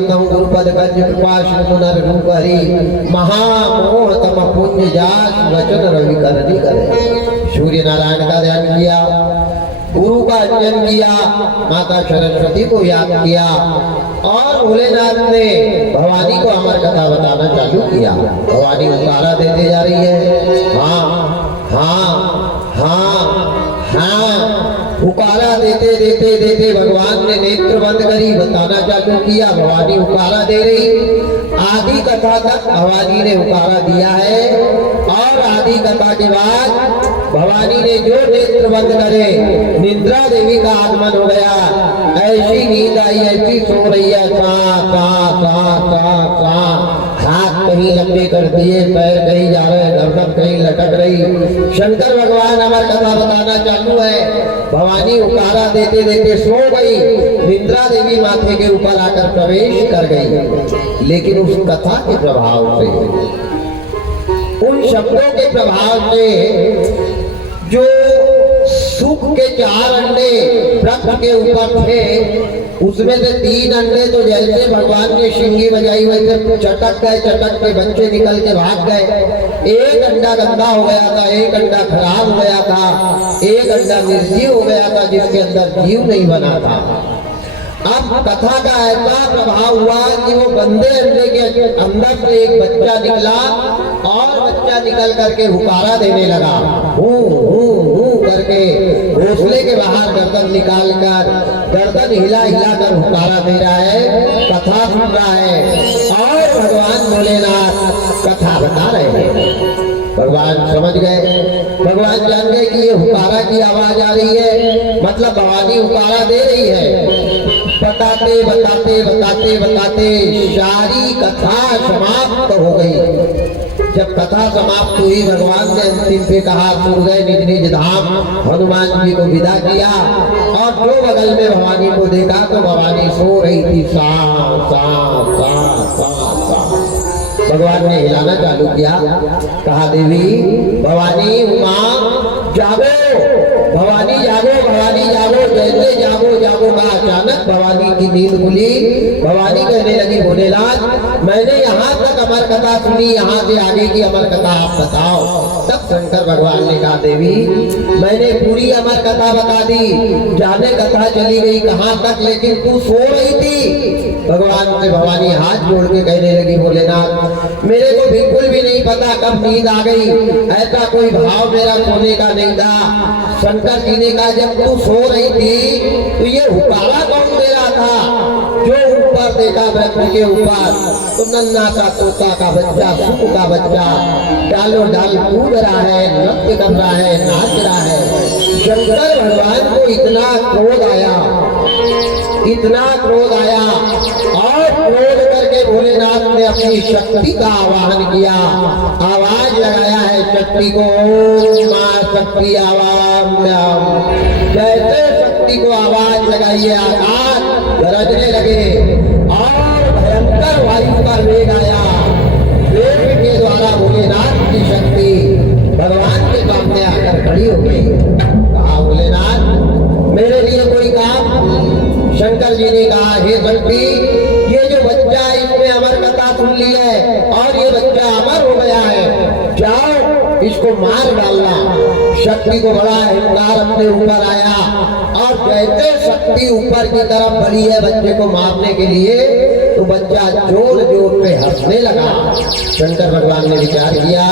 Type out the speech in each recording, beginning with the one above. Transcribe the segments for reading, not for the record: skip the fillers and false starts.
बंधु गुरुपद कंज कृपा नर रूप हरि महामोह तम पुण्य जात वचन रवि करनी करे। सूर्य नारायण का ध्यान किया, गुरु का अंजन किया, माता सरस्वती को याद किया और भोलेनाथ ने भवानी को अमर कथा बताना चालू किया। भवानी उतारा देते जा रही है, हाँ हाँ हाँ हाँ, उकारा देते देते देते भगवान ने नेत्र बंद करी, बताना चालू किया। भवानी उकारा दे रही, आदि कथा तक भवानी ने उकारा दिया है और आदि कथा के बाद भवानी ने जो नेत्र बंद करे, निद्रा देवी का आगमन हो गया। ऐसी नींद आई, ऐसी सो रही है, हाथ कहीं लंबे कर दिए, पैर कहीं जा रहे, गर्दन कहीं लटक रही। शंकर भगवान अमर कथा बताना चालू है, भवानी उकारा देते देते सो गई। निद्रा देवी माथे के ऊपर आकर प्रवेश कर गई। लेकिन उस कथा के प्रभाव से, उन शब्दों के प्रभाव से, जो सुख के 4 अंडे वृक्ष के ऊपर थे, उसमें से 3 अंडे तो जैसे भगवान ने शिंगी बजाई वैसे चटक गए, चटक के बच्चे निकल के भाग गए। एक अंडा गंदा हो गया था, एक अंडा खराब हो गया था, एक अंडा निर्जीव हो गया था जिसके अंदर जीव नहीं बना था। अब कथा का ऐसा प्रभाव हुआ कि वो गंदे अंडे के अंदर से एक बच्चा निकला और बच्चा निकल करके हुकारा देने लगा, हूँ करके घोंसले के बाहर गर्दन निकाल कर, गर्दन हिला हिला कर हुकारा दे रहा है, कथा सुन रहा है और भगवान भोलेनाथ कथा बता रहे हैं। भगवान समझ गए, भगवान जान गए कि ये हुकारा की आवाज आ रही है, मतलब भवानी हुकारा दे रही है। बताते बताते बताते बताते सारी कथा समाप्त हो गई। जब कथा समाप्त हुई, भगवान ने अंतिम पे कहा, सो गए निज निज धाम। हनुमान जी को विदा किया और जो बगल में भवानी को देखा तो भवानी सो रही थी, सा सा सा सा सा। भगवान ने हिलाना चालू किया, कहा देवी भवानी उमा जागो, भवानी जागो, भवानी जागो। जैसे जागो जागो का अचानक भवानी की नींद खुली। भवानी कहने लगी, भोलेनाथ मैंने यहाँ तक अमर कथा सुनी, यहाँ से आगे की अमर कथा आप बताओ। तब शंकर भगवान ने कहा, देवी मैंने पूरी अमर कथा बता दी, जाने कथा चली गई कहाँ तक, लेकिन तू सो रही थी। भगवान से भवानी हाथ जोड़ के कहने लगी, भोलेनाथ मेरे को बिल्कुल भी नहीं पता कब नींद आ गई, ऐसा कोई भाव मेरा सोने का नहीं था। शंकर जी ने कहा, जब तू सो रही थी तो ये हुकारा कौन दे रहा था? जो ऊपर देखा वृक्ष के ऊपर तो नन्हा सा तोता का बच्चा, सुख का बच्चा डालो डाल कूद रहा है, नृत्य कर रहा है, नाच रहा है। शंकर भगवान को इतना क्रोध आया, इतना क्रोध आया और क्रोध करके भोलेनाथ ने अपनी शक्ति का आवाहन किया, आवाज लगाया है शक्ति को, मां शक्ति आवाम। जैसे शक्ति को आवाज लगाइए, आकाश गरजने लगे और भयंकर वायु का वेग आया। वेग के द्वारा भोलेनाथ की शक्ति भगवान के सामने आकर खड़ी हो गई। कहा, भोलेनाथ मेरे लिए कोई काम? शंकर जी ने कहा, हे शक्ति ये जो बच्चा है इसने अमर कथा सुन ली है और ये बच्चा अमर हो गया है, जाओ इसको मार डालना। शक्ति को बड़ा अहंकार अपने ऊपर आया और जैसे शक्ति ऊपर की तरफ बढ़ी है बच्चे को मारने के लिए, तो बच्चा जोर जोर पे हंसने लगा। शंकर भगवान ने विचार किया,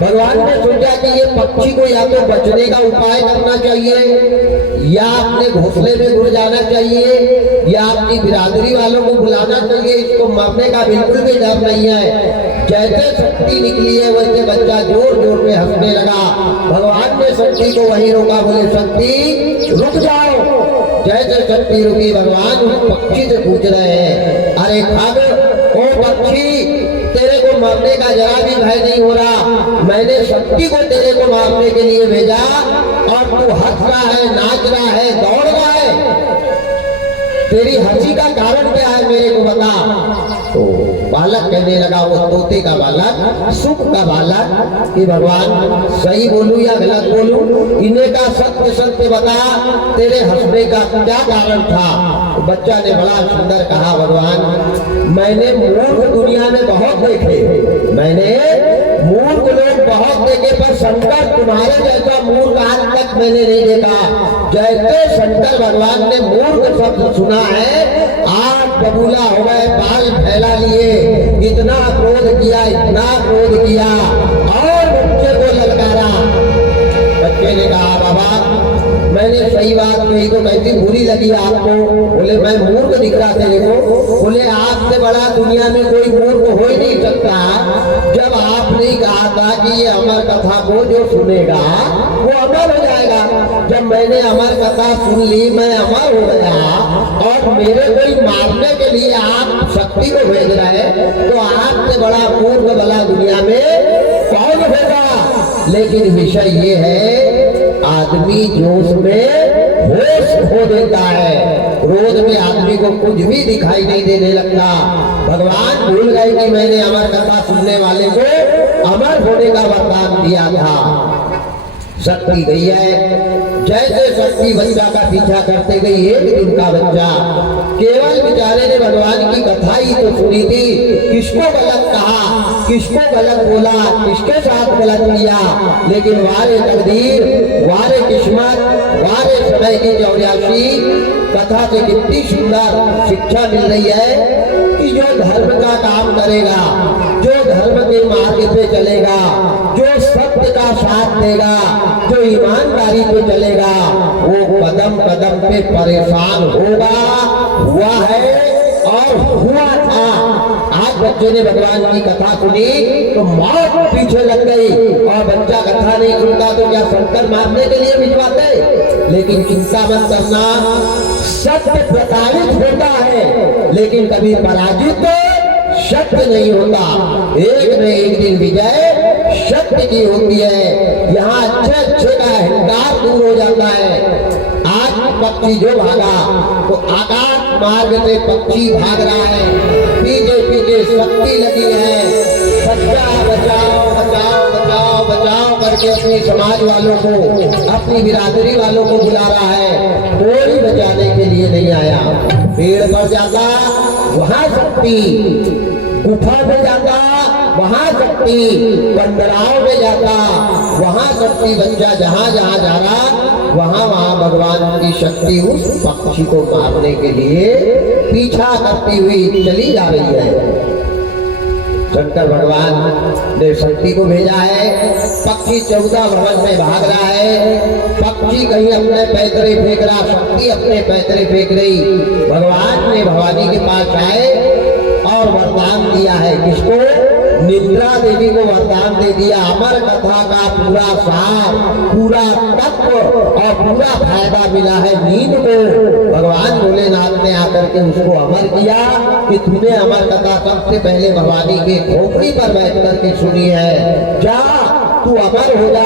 भगवान ने सोचा कि ये पक्षी को या तो बचने का उपाय करना चाहिए, या अपने घोंसले में घुस जाना चाहिए, या अपनी बिरादरी वालों को बुलाना चाहिए। इसको मरने का बिल्कुल भी डर नहीं है। जैसे शक्ति निकली है वैसे बच्चा जोर जोर में हंसने लगा। भगवान ने शक्ति को वहीं रोका, बोले शक्ति रुक जाओ। जैसे शक्ति रुकी, भगवान उस पक्षी से पूछ रहे हैं, अरे खग ओ पक्षी, तेरे को मरने का जरा भी भय नहीं हो रहा? मैंने शक्ति को तेरे को मारने के लिए भेजा और तू हंस रहा है, नाच रहा है, दौड़ रहा है। तेरी हंसी का कारण क्या है मेरे को बता। तो बालक कहने लगा, वो तोते का बालक, सुख का बालक, कि भगवान सही बोलूं या गलत बोलूं, इन्हें का सत्य सत्य बता, तेरे हंसने का क्या कारण था। तो बच्चा ने बड़ा सुंदर कहा, भगवान मैंने मूर्ख दुनिया में बहुत देखे, मैंने मूर्ख लोग बहुत देखे, पर शंकर तुम्हारे जैसा मूर्ख आज तक मैंने नहीं देखा। जैसे शंकर भगवान ने मूर्ख शब्द सुना है, आग बबूला हो गए, बाल फैला लिए, इतना क्रोध किया, इतना क्रोध किया और बच्चे को ललकारा। बच्चे ने कहा, बाबा मैंने सही बात कही तो कैसी बुरी लगी आपको। बोले मैं मूर्ख दिख रहा तेरे को। बोले आपसे बड़ा दुनिया में कोई मूर्ख हो ही नहीं सकता। जब आपने कहा था कि ये अमर कथा को जो सुनेगा वो अमर हो जाएगा, जब मैंने अमर कथा सुन ली, मैं अमर हो गया, और मेरे कोई मारने के लिए आप शक्ति को भेज रहे हैं, तो आपसे बड़ा मूर्ख भला दुनिया में कौन होगा। लेकिन विषय ये है, आदमी जोश में होश खो देता है, क्रोध में आदमी को कुछ भी दिखाई नहीं देने लगता। भगवान भूल गए कि मैंने अमर कथा सुनने वाले को अमर होने का वरदान दिया था। शक्ति गई है, जैसे शक्ति बच्चा का पीछा करते गई, एक दिन का बच्चा केवल बेचारे ने भगवान की कथा ही तो सुनी थी, किसको गलत कहा, किसको गलत बोला, किसके साथ गलत किया, लेकिन वारे तकदीर, वारे किस्मत, वारे समय की 84 कथा से कितनी सुंदर शिक्षा मिल रही है कि जो धर्म का काम करेगा, जो धर्म के मार्ग पे चलेगा, जो सत्य का साथ देगा, जो ईमानदारी पे चलेगा, वो कदम कदम पे परेशान होगा, हुआ है और हुआ था। आज बच्चे ने भगवान की कथा सुनी तो मौत पीछे लग गई, और बच्चा कथा नहीं सुनता तो क्या शंकर मारने के लिए भिजवाते। लेकिन चिंता मत करना, सत्य प्रताड़ित होता है लेकिन कभी पराजित सत्य नहीं होता। एक न एक दिन विजय सत्य की होती है। यहाँ अच्छे अच्छे का अहंकार दूर हो जाता है। आज पक्षी जो भागा तो आकाश मार्ग से पक्षी भाग रहा है, पीछे पीछे शक्ति लगी है, बचाओ बचाओ बचाओ बचाओ बचाओ करके अपने समाज वालों को, अपनी बिरादरी वालों को बुला रहा है, कोई बचाने के लिए नहीं आया। पेड़ पर जाता वहां शक्ति, गुफा में जाता वहां शक्ति, बंदराव में जाता वहां शक्ति, बच्चा जहां जहां जा रहा वहां वहां भगवान की शक्ति उस पक्षी को मारने के लिए पीछा करती हुई चली जा रही है। शंकर भगवान ने शक्ति को भेजा है, पक्षी 14 भवन में भाग रहा है, पक्षी कहीं अपने पैतरे फेंक रहा, शक्ति अपने पैतरे फेंक रही। भगवान ने भवानी के पास आए और वरदान दिया है, किसको? निद्रा देवी को वरदान दे दिया। अमर कथा का पूरा सार, पूरा तत्व और पूरा फायदा मिला है नींद को। भगवान भोलेनाथ ने आकर के उसको अमर किया कि तूने अमर कथा सबसे पहले भवानी के खोपड़ी पर बैठ करके सुनी है, जा तू अमर हो जा।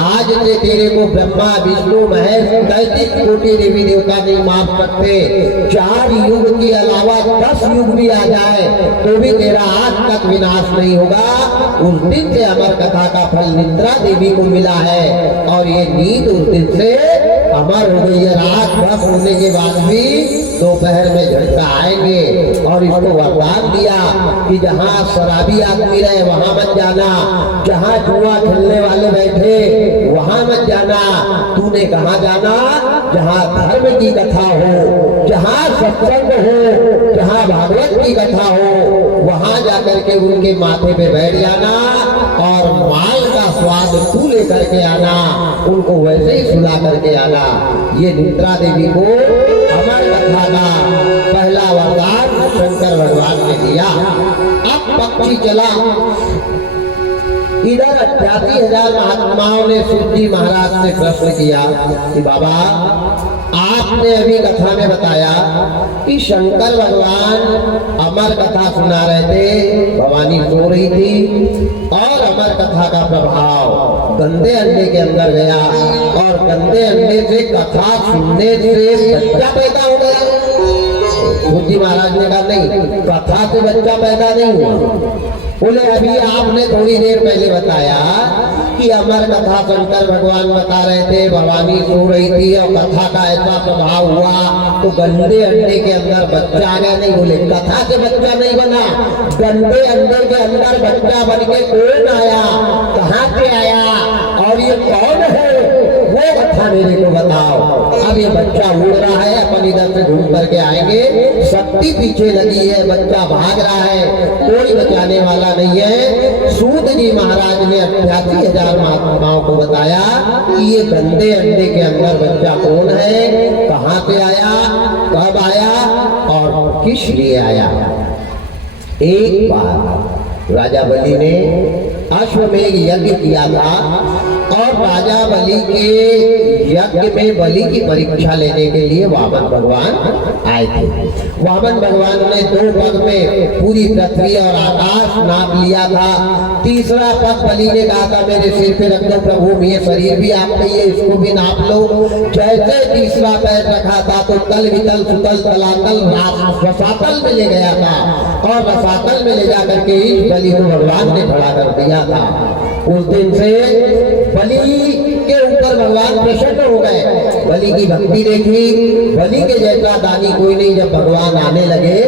आज से तेरे को ब्रह्मा विष्णु महेश 33 कोटि देवी देवता नहीं मार सकते। 4 युग के अलावा 10 युग भी आ जाए तो भी तेरा आज तक विनाश नहीं होगा। उस दिन से अमर कथा का फल निद्रा देवी को मिला है और ये नींद उस दिन से अमर हो गई है। रात भर होने के बाद भी दोपहर में झटका आएंगे और इसको वरदान दिया कि जहाँ शराबी आदमी रहे वहां मत जाना, जहाँ जुआ खेलने वाले बैठे वहां मत जाना, तूने कहाँ जाना? जहाँ धर्म की कथा हो, जहाँ सत्संग हो, जहाँ भागवत की कथा हो, वहां जाकर के उनके माथे पे बैठ जाना और माल का स्वाद तू लेकर के आना, उनको वैसे ही सुला करके आना। ये निद्रा देवी को अमर कथा का पहला वरदान शंकर भगवान ने दिया। अब पक्षी चला, इधर 88,000 महात्माओं ने शिव जी महाराज से प्रश्न किया कि बाबा आपने अभी कथा में बताया कि शंकर भगवान अमर कथा सुना रहे थे, भवानी सो रही थी और अमर कथा का प्रभाव गंदे अंडे के अंदर गया और गंदे अंडे से कथा सुनने से बच्चा पैदा हो गया। बुद्धि महाराज ने कहा नहीं, कथा से बच्चा पैदा नहीं हुआ। बोले अभी आपने थोड़ी देर पहले बताया कि अमर कथा शंकर भगवान बता रहे थे, भवानी सो रही थी और कथा का ऐसा प्रभाव हुआ तो गंदे अंडे के अंदर बच्चा आ गया। नहीं, बोले कथा से बच्चा नहीं बना, गंदे अंडे के अंदर बच्चा बन के कौन आया, कहाँ से आया और ये कौन है, वो कथा मेरे को बताओ। अब ये बच्चा उड़ रहा है, अपन इधर से घूम करके आएंगे, शक्ति पीछे लगी है, बच्चा भाग रहा है, कोई बचाने वाला नहीं है। सूत जी महाराज ने 88,000 महात्माओं को बताया कि ये गंदे अंडे के अंदर बच्चा कौन है, कहाँ से आया, कब आया और किस लिए आया। एक बार राजा बलि ने अश्वमेध यज्ञ किया था और राजा बलि के यज्ञ में बलि की परीक्षा लेने के लिए वामन भगवान आए थे। वामन भगवान ने 2 पग में पूरी पृथ्वी और आकाश नाप लिया था। तीसरा पग बलि ने कहा था मेरे सिर पे रख दो प्रभु, ये शरीर भी आपका ही है, इसको भी नाप लो। जैसे तीसरा पैर रखा था तो तल वितल सुतल तलातल रसातल में ले गया था और रसातल में ले जाकर के इस बलि को भगवान ने खड़ा कर दिया था। उस दिन से बलि के ऊपर भगवान प्रसन्न हो गए। बलि की भक्ति देखी, बलि के जैसा दानी कोई नहीं। जब भगवान आने लगे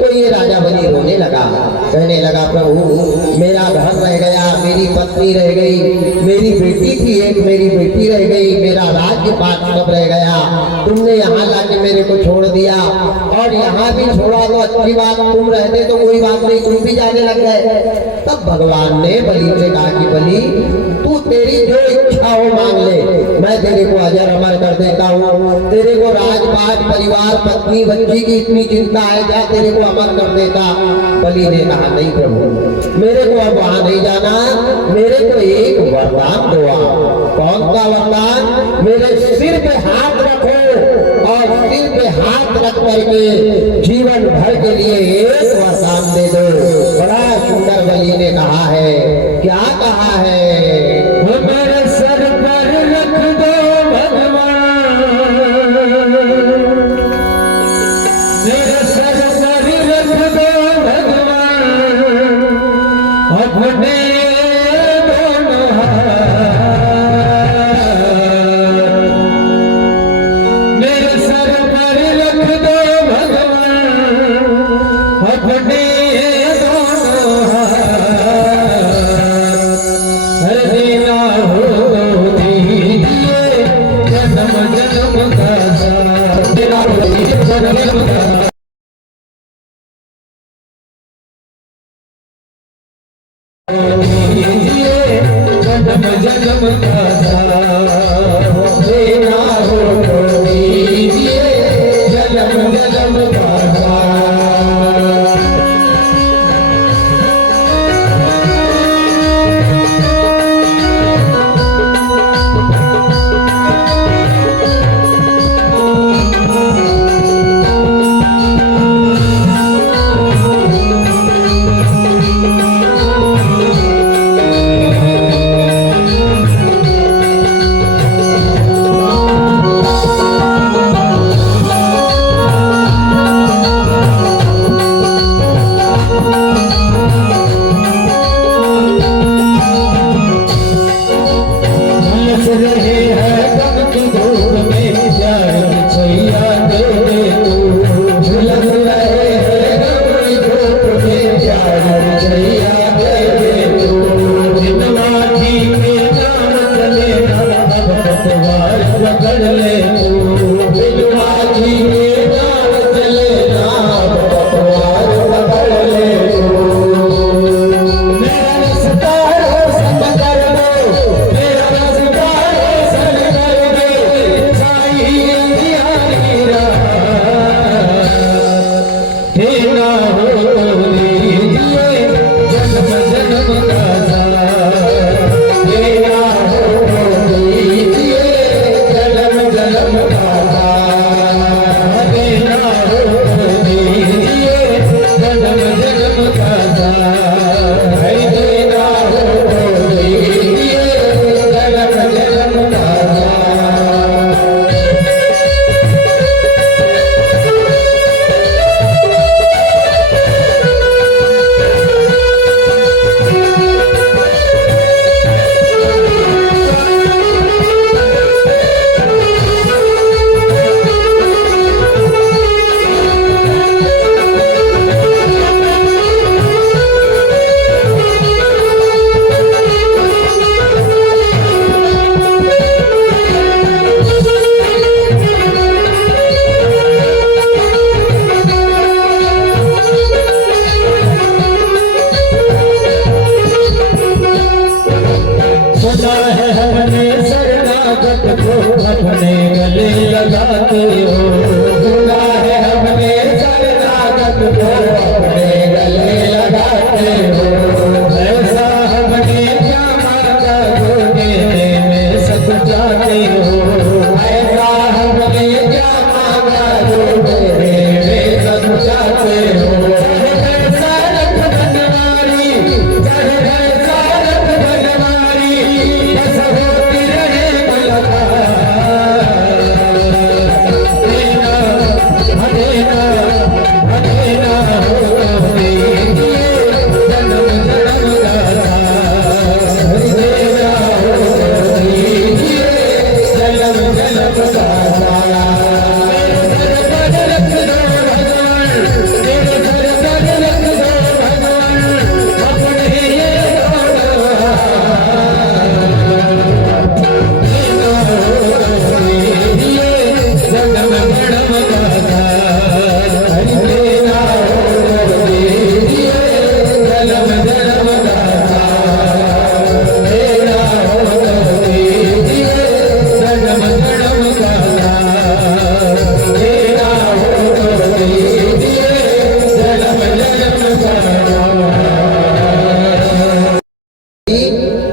तो ये राजा बलि रोने लगा, कहने लगा प्रभु मेरा घर रह गया, मेरी पत्नी रह गई, मेरी बेटी थी एक, मेरी बेटी रह गई, मेरा राज्य पाठ सब रह गया, तुमने यहाँ लाके मेरे को छोड़ दिया और यहाँ भी छोड़ा तो अच्छी बात, तुम रहते तो कोई बात नहीं, तुम भी जाने लग गए। तब भगवान ने बलि से कहा कि बलि तू तेरी जो इच्छा हो मांग ले, मैं तेरे को अजर अमर कर देता हूँ। तेरे को राजपाट परिवार पत्नी बच्ची की इतनी चिंता है, जा तेरे को अमर कर देता। बलि ने कहा नहीं प्रभु मेरे को अब वहां नहीं जाना, मेरे को एक वरदान दो। कौन सा वरदान? मेरे सिर पे हाथ रखो और सिर पे हाथ रख करके जीवन भर के लिए एक वरदान दे दो। बड़ा सुंदर बलि ने कहा है, क्या कहा है? वो मेरे सर पर रख दो भगवान, मेरे सर पर रख दो भगवान, अपने दोनों हाथ मेरे सर पर रख दो भगवान, अपने शरणागत को अपने गले लगाते हो, सुना है हमने शरणागत को अपने गले लगाते हो। ऐसा हमने क्या मांगा जो देने में सब जाते हो, ऐसा हमने क्या मांगा जो देने में सब जाते हो।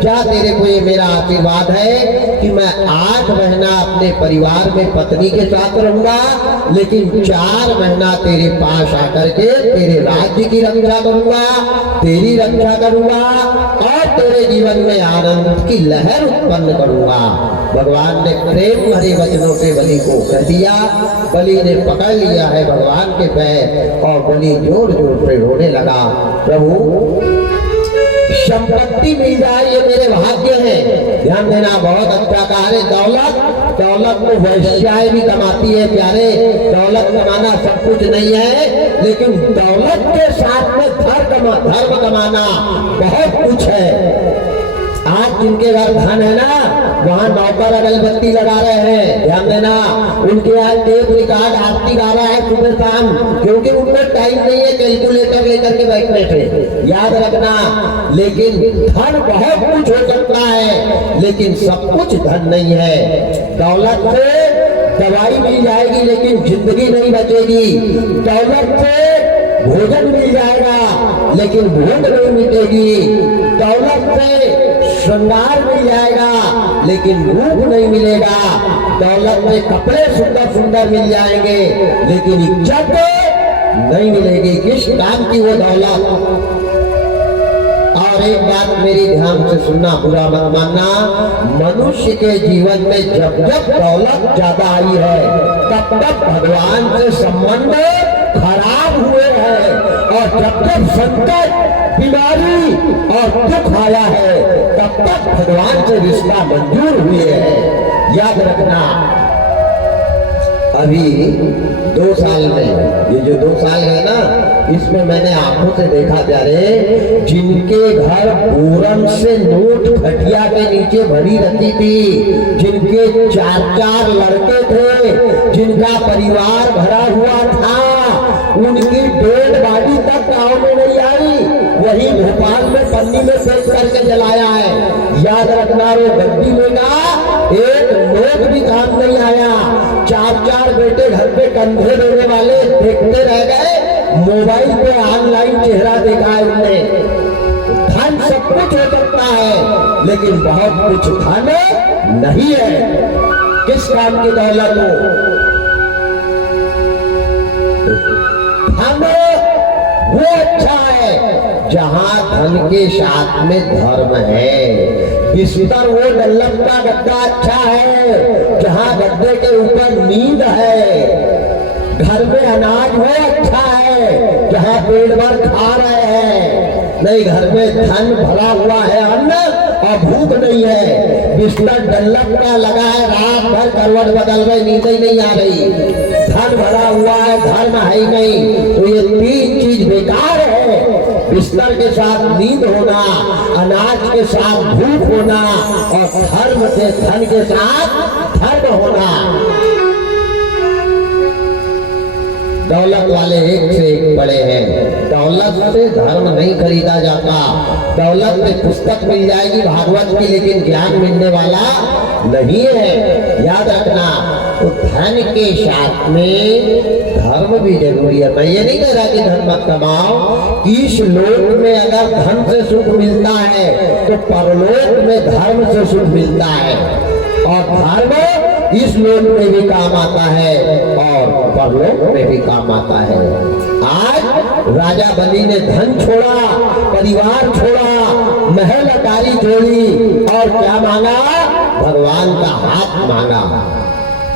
क्या तेरे को ये मेरा आशीर्वाद है कि मैं 8 महीना अपने परिवार में पत्नी के साथ रहूंगा, लेकिन 4 महीना तेरे पास आकर के तेरे राज्य की रक्षा करूंगा, तेरी रक्षा करूंगा और तेरे जीवन में आनंद की लहर उत्पन्न करूंगा। भगवान ने प्रेम भरे वचनों से बलि को कह दिया। बलि ने पकड़ लिया है भगवान के पैर और बलि जोर जोर से रोने लगा, प्रभु संपत्ति मिल जाए ये मेरे भाग्य है। ध्यान देना, बहुत अच्छा कहा है। दौलत को वैश्याएं भी कमाती है प्यारे। दौलत कमाना सब कुछ नहीं है, लेकिन दौलत के साथ में धर्म कमाना बहुत कुछ है। आज जिनके घर धन है ना, वहाँ नौकर अगरबत्ती लगा रहे हैं। ध्यान देना, उनके यहाँ टेप रिकॉर्ड आरती गा रहा है सुबह शाम, क्योंकि उनको टाइम नहीं है कैलकुलेटर लेकर के बैठने से। याद रखना, लेकिन धन बहुत कुछ हो सकता है, लेकिन सब कुछ धन नहीं है। दौलत से दवाई मिल जाएगी, लेकिन जिंदगी नहीं बचेगी। दौलत से भोजन मिल जाएगा, लेकिन भूख नहीं मिटेगी। दौलत से श्रृंगार मिल जाएगा, लेकिन रूप नहीं मिलेगा। दौलत में कपड़े सुंदर सुंदर मिल जाएंगे, लेकिन इज्जत नहीं मिलेगी। किस काम की वो दौलत। और एक बात मेरी ध्यान से सुनना, बुरा मत मानना, मनुष्य के जीवन में जब जब दौलत ज्यादा आई है, तब तब भगवान से संबंध खराब हुए हैं, और जब जब संकट, बीमारी और दुख आया है, तब तक भगवान से रिश्ता मंजूर हुए हैं। याद रखना, अभी 2 साल में, ये जो 2 साल है ना, इसमें मैंने आंखों से देखा प्यारे, जिनके घर पूरन से नोट खटिया के नीचे भरी रहती थी, जिनके 4-4 लड़के थे, जिनका परिवार भरा हुआ था, उनकी डेड बॉडी तक गाँव में नहीं आई, वही भोपाल में पन्नी में पैक करके जलाया है। याद रखना, वो गड्डी में का एक नोट भी काम नहीं आया। 4-4 बेटे घर पे कंधे देने वाले देखते रह गए, मोबाइल पे ऑनलाइन चेहरा देखा है उन्होंने। धन सब कुछ हो सकता है, लेकिन बहुत कुछ धन नहीं है। किस काम की दौलत हो? धन वो अच्छा है जहां धन के साथ में धर्म है। बिस्तर वो डल्लब का गद्दा अच्छा है जहां गद्दे के ऊपर नींद है। घर में अनाज वो अच्छा है जहां पेट भर खा रहे हैं। नहीं, घर में धन भरा हुआ है, अन्न और भूख नहीं है। बिस्तर डल्लब का लगा है, रात भर करवट बदल रहे, नींद ही नहीं आ रही। धन भरा हुआ है, धर्म है ही नहीं, तो ये 3 चीज बेकार है। बिस्तर के साथ नींद होना, अनाज के साथ भूख होना, और धर्म के धन के साथ धर्म होना। दौलत वाले एक से एक बड़े हैं। दौलत से धर्म नहीं खरीदा जाता। दौलत में पुस्तक मिल जाएगी भागवत की, लेकिन ज्ञान मिलने वाला नहीं है। याद रखना, तो धन के साथ में धर्म भी जरूरी है। मैं ये नहीं कह रहा कि धन मत कमाओ, इस लोक में अगर धन से सुख मिलता है तो परलोक में धर्म से सुख मिलता है, और धर्म इस लोक में भी काम आता है और परलोक में भी काम आता है। आज राजा बलि ने धन छोड़ा, परिवार छोड़ा, महल अटारी छोड़ी और क्या मांगा? भगवान का हाथ मांगा।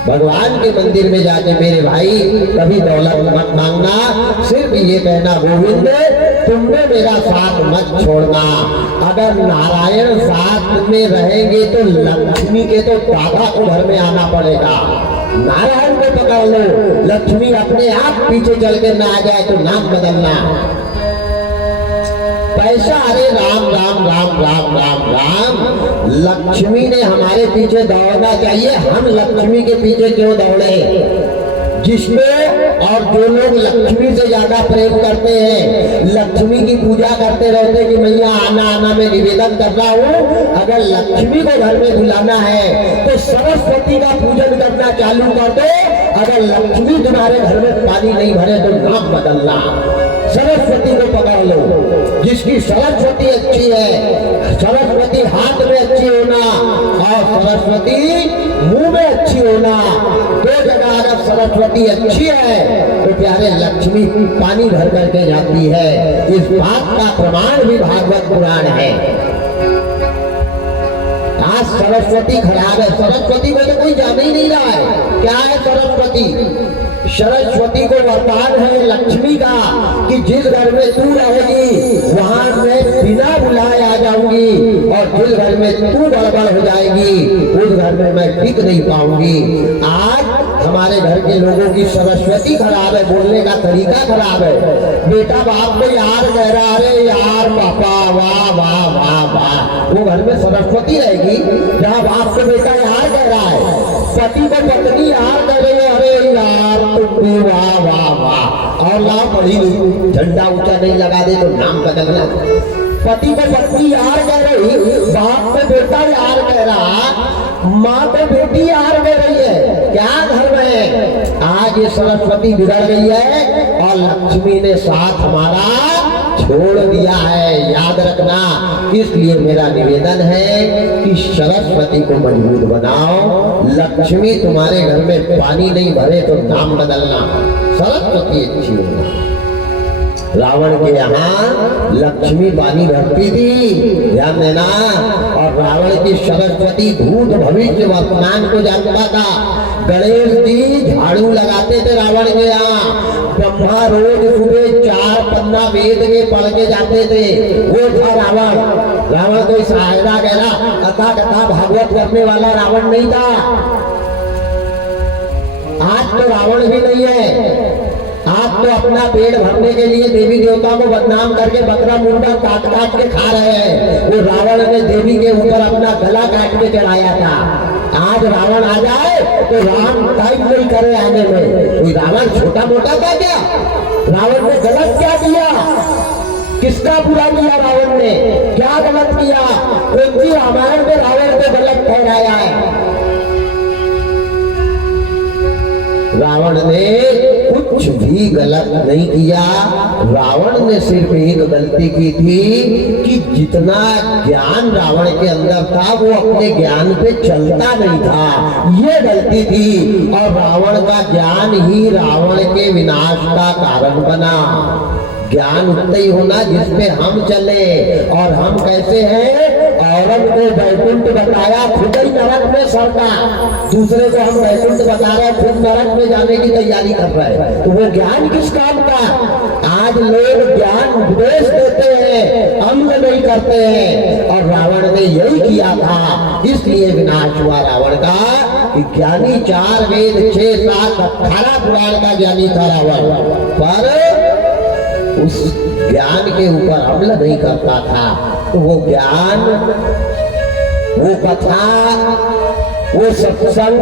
भगवान के मंदिर में जाके मेरे भाई कभी दौलत मत मांगना, सिर्फ ये कहना गोविंद तुमने मेरा साथ मत छोड़ना। अगर नारायण साथ में रहेंगे तो लक्ष्मी के तो दादा को घर में आना पड़ेगा। नारायण को पकड़ लो, लक्ष्मी अपने आप पीछे चल के ना आ जाए तो नाम बदलना। पैसा, अरे राम राम राम राम राम राम, लक्ष्मी ने हमारे पीछे दौड़ना चाहिए। हम लक्ष्मी के पीछे क्यों दौड़े? जिसमें और जो लोग लक्ष्मी से ज्यादा प्रेम करते हैं, लक्ष्मी की पूजा करते रहते कि मैया आना आना मैं निवेदन कर रहा हूँ, अगर लक्ष्मी को घर में बुलाना है तो सरस्वती का पूजन करना चालू कर दो। अगर लक्ष्मी तुम्हारे घर में पानी नहीं भरे तो नाम बदलना। सरस्वती को पकड़ लो। जिसकी सरस्वती अच्छी है, सरस्वती हाथ में अच्छी होना और सरस्वती मुंह में अच्छी होना, दो जगह अगर सरस्वती अच्छी है तो प्यारे लक्ष्मी पानी भर करके जाती है। इस बात का प्रमाण भी भागवत पुराण है। आज सरस्वती खराब है। सरस्वती को तो कोई जान ही नहीं रहा है क्या है सरस्वती। सरस्वती को वरदान है लक्ष्मी का कि जिस घर में तू रहेगी वहां मैं बिना बुलाए आ जाऊंगी, और जिस घर में तू गड़बड़ हो जाएगी उस घर में मैं टिक नहीं पाऊंगी। आज हमारे घर के लोगों की सरस्वती खराब है, बोलने का तरीका खराब है। बेटा बाप को यार कह रहा, अरे यार पापा वाह वाह वाह वाह, वो घर में सरस्वती रहेगी जहाँ बाप को बेटा यार कह रहा है, पति को पत्नी यार कह रही है, अरे यार तुम वाह वाह वाह, और ला पढ़ी झंडा ऊंचा नहीं लगा दे तो नाम बदलना। पति को पत्नी यार कह रही, बाप को बेटा यार कह रहा, माँ को बेटी यार कह रही है, क्या धर्म है? आज ये सरस्वती बिगड़ गई है और लक्ष्मी ने साथ हमारा छोड़ दिया है। याद रखना, इसलिए मेरा निवेदन है कि सरस्वती को मजबूत बनाओ। लक्ष्मी तुम्हारे घर में पानी नहीं भरे तो नाम बदलना। सरस्वती अच्छी होना। रावण के यहाँ लक्ष्मी पानी भरती थी, ध्यान देना, और रावण की सरस्वती भूत भविष्य वर्तमान को जानता था। गणेश जी झाड़ू लगाते थे रावण के यहाँ। ब्रह्मा रोज सुबह 4 पन्ना वेद के पढ़ के जाते थे, वो था रावण। रावण कोई सायरा गहरा कथा कथा भागवत करने वाला रावण नहीं था। आज तो रावण भी नहीं है। आज तो अपना पेट भरने के लिए देवी देवता को बदनाम करके बकरा मुर्गा काट काट के खा रहे हैं। वो रावण ने देवी के ऊपर अपना गला काट के चढ़ाया था। आज रावण आ जाए तो राम टाइम नहीं करे आने में। कोई रावण छोटा मोटा था क्या? रावण ने गलत क्या किया? किसका बुरा किया रावण ने? क्या गलत किया? क्योंकि रामायण में रावण को गलत ठहराया है। रावण ने कुछ भी गलत नहीं किया। रावण ने सिर्फ एक गलती की थी कि जितना ज्ञान रावण के अंदर था वो अपने ज्ञान पे चलता नहीं था, ये गलती थी। और रावण का ज्ञान ही रावण के विनाश का कारण बना। ज्ञान उतना ही होना जिसपे हम चले, और हम कैसे हैं? औरत को वैकुंठ बताया, खुद ही नरक में सरका। दूसरे को हम वैकुंठ बता रहे हैं, खुद नरक में जाने की तैयारी कर रहे हैं। तो वो ज्ञान किस काम का? आज लोग ज्ञान उपदेश देते हैं, अमल नहीं करते हैं, और रावण ने यही किया था। इसलिए विनाश हुआ रावण का। ज्ञानी 4 वेद 6 7 18 पुराण का ज्ञानी था रावण, पर उस ज्ञान के ऊपर अमल नहीं करता था। तो वो ज्ञान, वो कथा, वो सत्संग,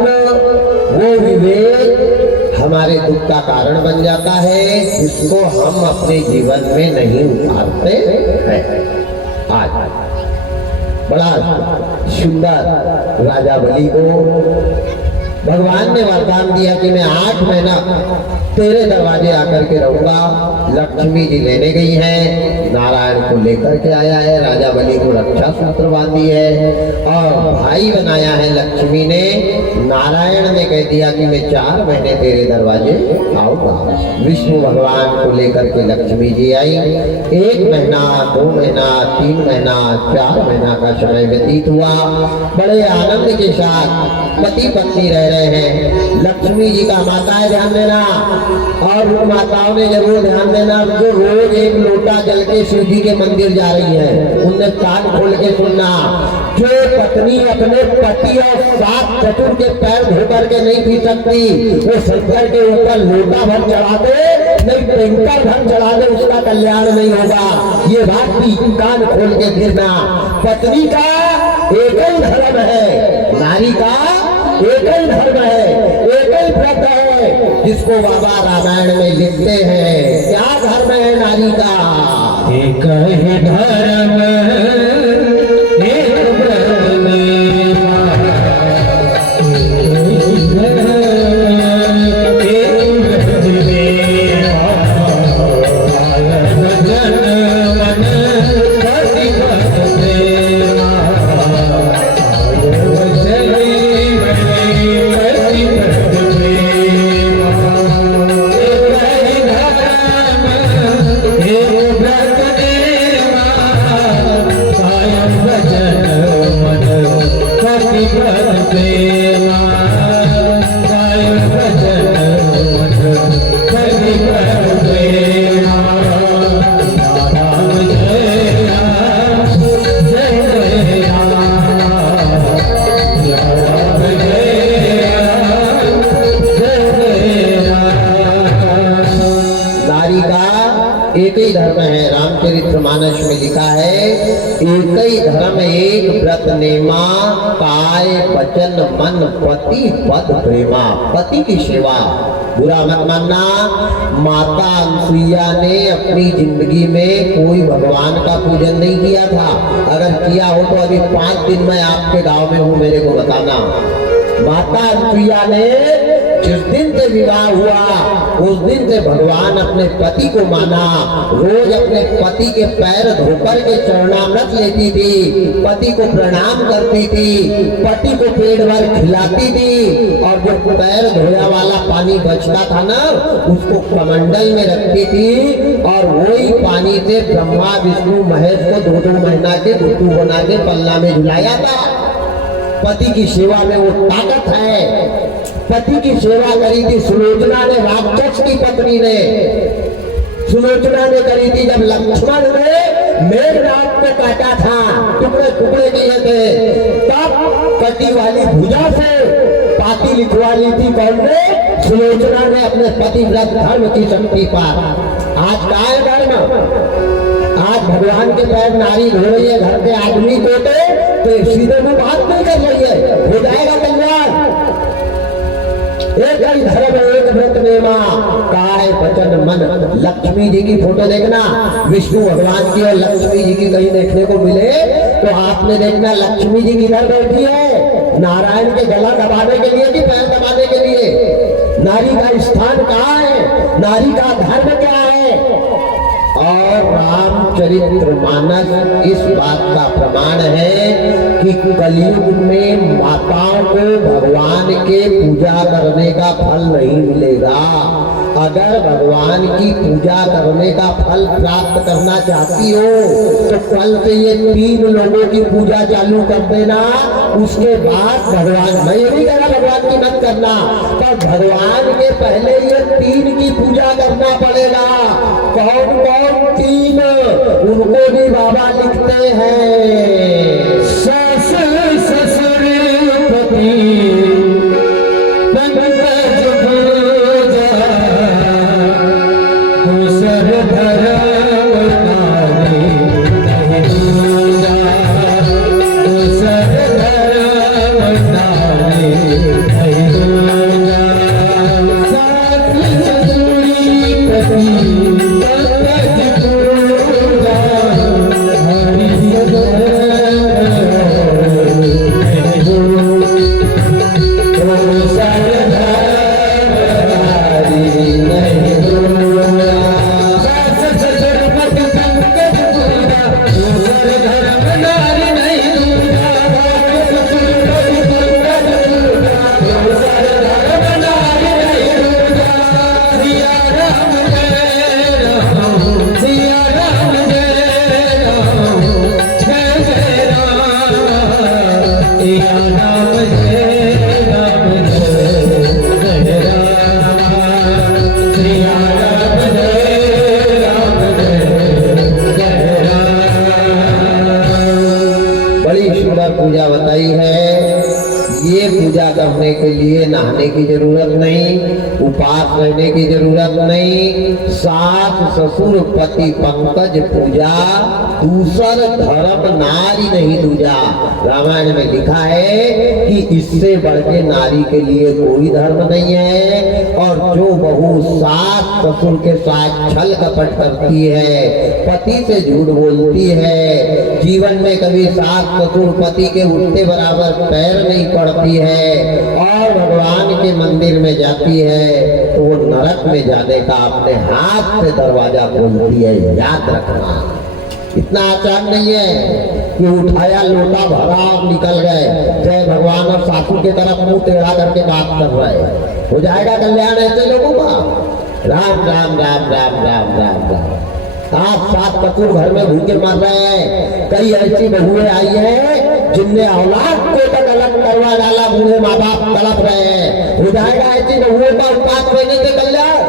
वो विवेक हमारे दुख का कारण बन जाता है, जिसको हम अपने जीवन में नहीं उतारते हैं। आज बड़ा सुंदर राजा बलि को भगवान ने वरदान दिया कि मैं 8 महीना तेरे दरवाजे आकर के रहूंगा। लक्ष्मी जी लेने गई हैं, नारायण को लेकर के आया है, राजा बलि को रक्षा सूत्र बांधी है और भाई बनाया है लक्ष्मी ने। नारायण ने कह दिया कि मैं 4 महीने तेरे दरवाजे आऊंगा। विष्णु भगवान को लेकर के लक्ष्मी जी आई। 1 महीना, 2 महीना, 3 महीना, 4 महीना का समय व्यतीत हुआ। बड़े आनंद के साथ पति पत्नी रह रहे हैं। लक्ष्मी जी का माताएं ध्यान देना और उन माताओं ने जरूर ध्यान देना जो रोज 1 लोटा जल के शिव जी के मंदिर जा रही है, उनने कान खोल के सुनना। जो पत्नी अपने पति और 7 चतुर के पैर धोकर के नहीं पी सकती, वो शंकर के ऊपर लोटा भर चढ़ा दे, नहीं टैंकर भर चढ़ा दे, उसका कल्याण नहीं होगा। ये बात भी कान खोल के फिरना। पत्नी का एक ही धर्म है, नारी का एक ही धर्म है, एक ही व्रत है जिसको बाबा रामायण में लिखते हैं। क्या धर्म है नारी का? एक ही धर्म एक व्रत मेरा, एक धर्म एक व्रत मेरा, आयत जन मन पति पत प्रेमा, आयत जन पति पत प्रेमा, एक ही धर्म एक व्रत मेरा, कायम भजन मन पति पत प्रेमा, कायम भजन मन पति पत प्रेमा। राम जय राम, जय जय राम, राम जय राम, जय जय राम। नारी का एक ही धर्म है। रामचरितमानस में लिखा है, एक ही धर्म एक व्रत नेमा, काय वचन मन पति पद प्रेमा। पति की सेवा, बुरा मत मानना। माता अनुसुईया ने अपनी जिंदगी में कोई भगवान का पूजन नहीं किया था। अगर किया हो तो अभी 5 दिन में आपके गांव में हूँ, मेरे को बताना। माता अनुसुईया ने जिस दिन से विवाह हुआ उस दिन से भगवान अपने पति को माना। रोज अपने पति के पैर धोकर के चरणामृत लेती थी, पति को प्रणाम करती थी, पति को पेट भर खिलाती थी और जो पैर धोया वाला पानी बचता था ना, उसको कमंडल में रखती थी और वही पानी से ब्रह्मा विष्णु महेश को 2-2 महीना के गुड्डू बना के पल्ला में झुलाया था। पति की सेवा में वो ताकत है। पति की सेवा करी थी सुलोचना ने, राक्षस की पत्नी ने। सुलोचना ने करी थी जब लक्ष्मण ने मेघनाथ को काटा था, टुकड़े टुकड़े किए थे, तब कटी वाली भुजा से पाती लिखवा ली थी कौन ने? सुलोचना ने अपने पतिव्रत धर्म की शक्ति पर। आज का है धर्म? आज भगवान के पैर नारी धो रही है, घर के आदमी धोते तो सीधे में बात नहीं कर रही है, हो जाएगा कल्याण। एक ही धर्म एक व्रत नेमा, काय वचन मन। लक्ष्मी जी की फोटो देखना, विष्णु भगवान की और लक्ष्मी जी की कहीं देखने को मिले तो आपने देखना लक्ष्मी जी किधर बैठी है? नारायण के गला दबाने के लिए कि पैर दबाने के लिए? नारी का स्थान कहाँ है? नारी का धर्म क्या है? और रामचरितमानस इस बात का प्रमाण है कि कलयुग में माताओं को भगवान के पूजा करने का फल नहीं मिलेगा। अगर भगवान की पूजा करने का फल प्राप्त करना चाहती हो तो कल से ये 3 लोगों की पूजा चालू कर देना। उसके बाद भगवान, मैं ये नहीं कह रहा भगवान की मत करना, पर भगवान के पहले ये 3 की पूजा करना पड़ेगा। कौन कौन 3? उनको भी बाबा लिखते हैं। सास ससुर पति पंकज पूजा, दूसर धर्म नारी नहीं दूजा, दूसर धर्म नारी नहीं दूजा। सास ससुरी पति पंकज पूजा, हरि सदा करने के लिए नहाने की जरूरत नहीं, उपास रहने की जरूरत नहीं। सास ससुर पति पंकज पूजा, दूसर धर्म नारी नहीं दूजा। रामायण में लिखा है कि इससे बढ़ के नारी के लिए कोई धर्म नहीं है। और जो बहू सास ससुर के साथ छल कपट करती है, पति से झूठ बोलती है, जीवन में कभी सास ससुर पति के उठते बराबर पैर नहीं पड़ती है और भगवान के मंदिर में जाती है, तो वो नरक में जाने का अपने हाथ से दरवाजा खोलती है। याद रखना, इतना आसान नहीं है कि उठाया लोटा भरा निकल गए, जय भगवान और सासू की तरफ मुंह टेढ़ा करके बात कर रहे। हो जाएगा कल्याण ऐसे लोगों का? राम राम राम राम राम राम राम। आप सात ससुर घर में भूखे मर रहे हैं। कई ऐसी बहुएं आई हैं जिनने औलाद को तक अलग करवा डाला, बूढ़े माँ बाप तड़प रहे हैं। हो जाएगा ऐसी बहुओं का उत्पाद देने से कल्याण?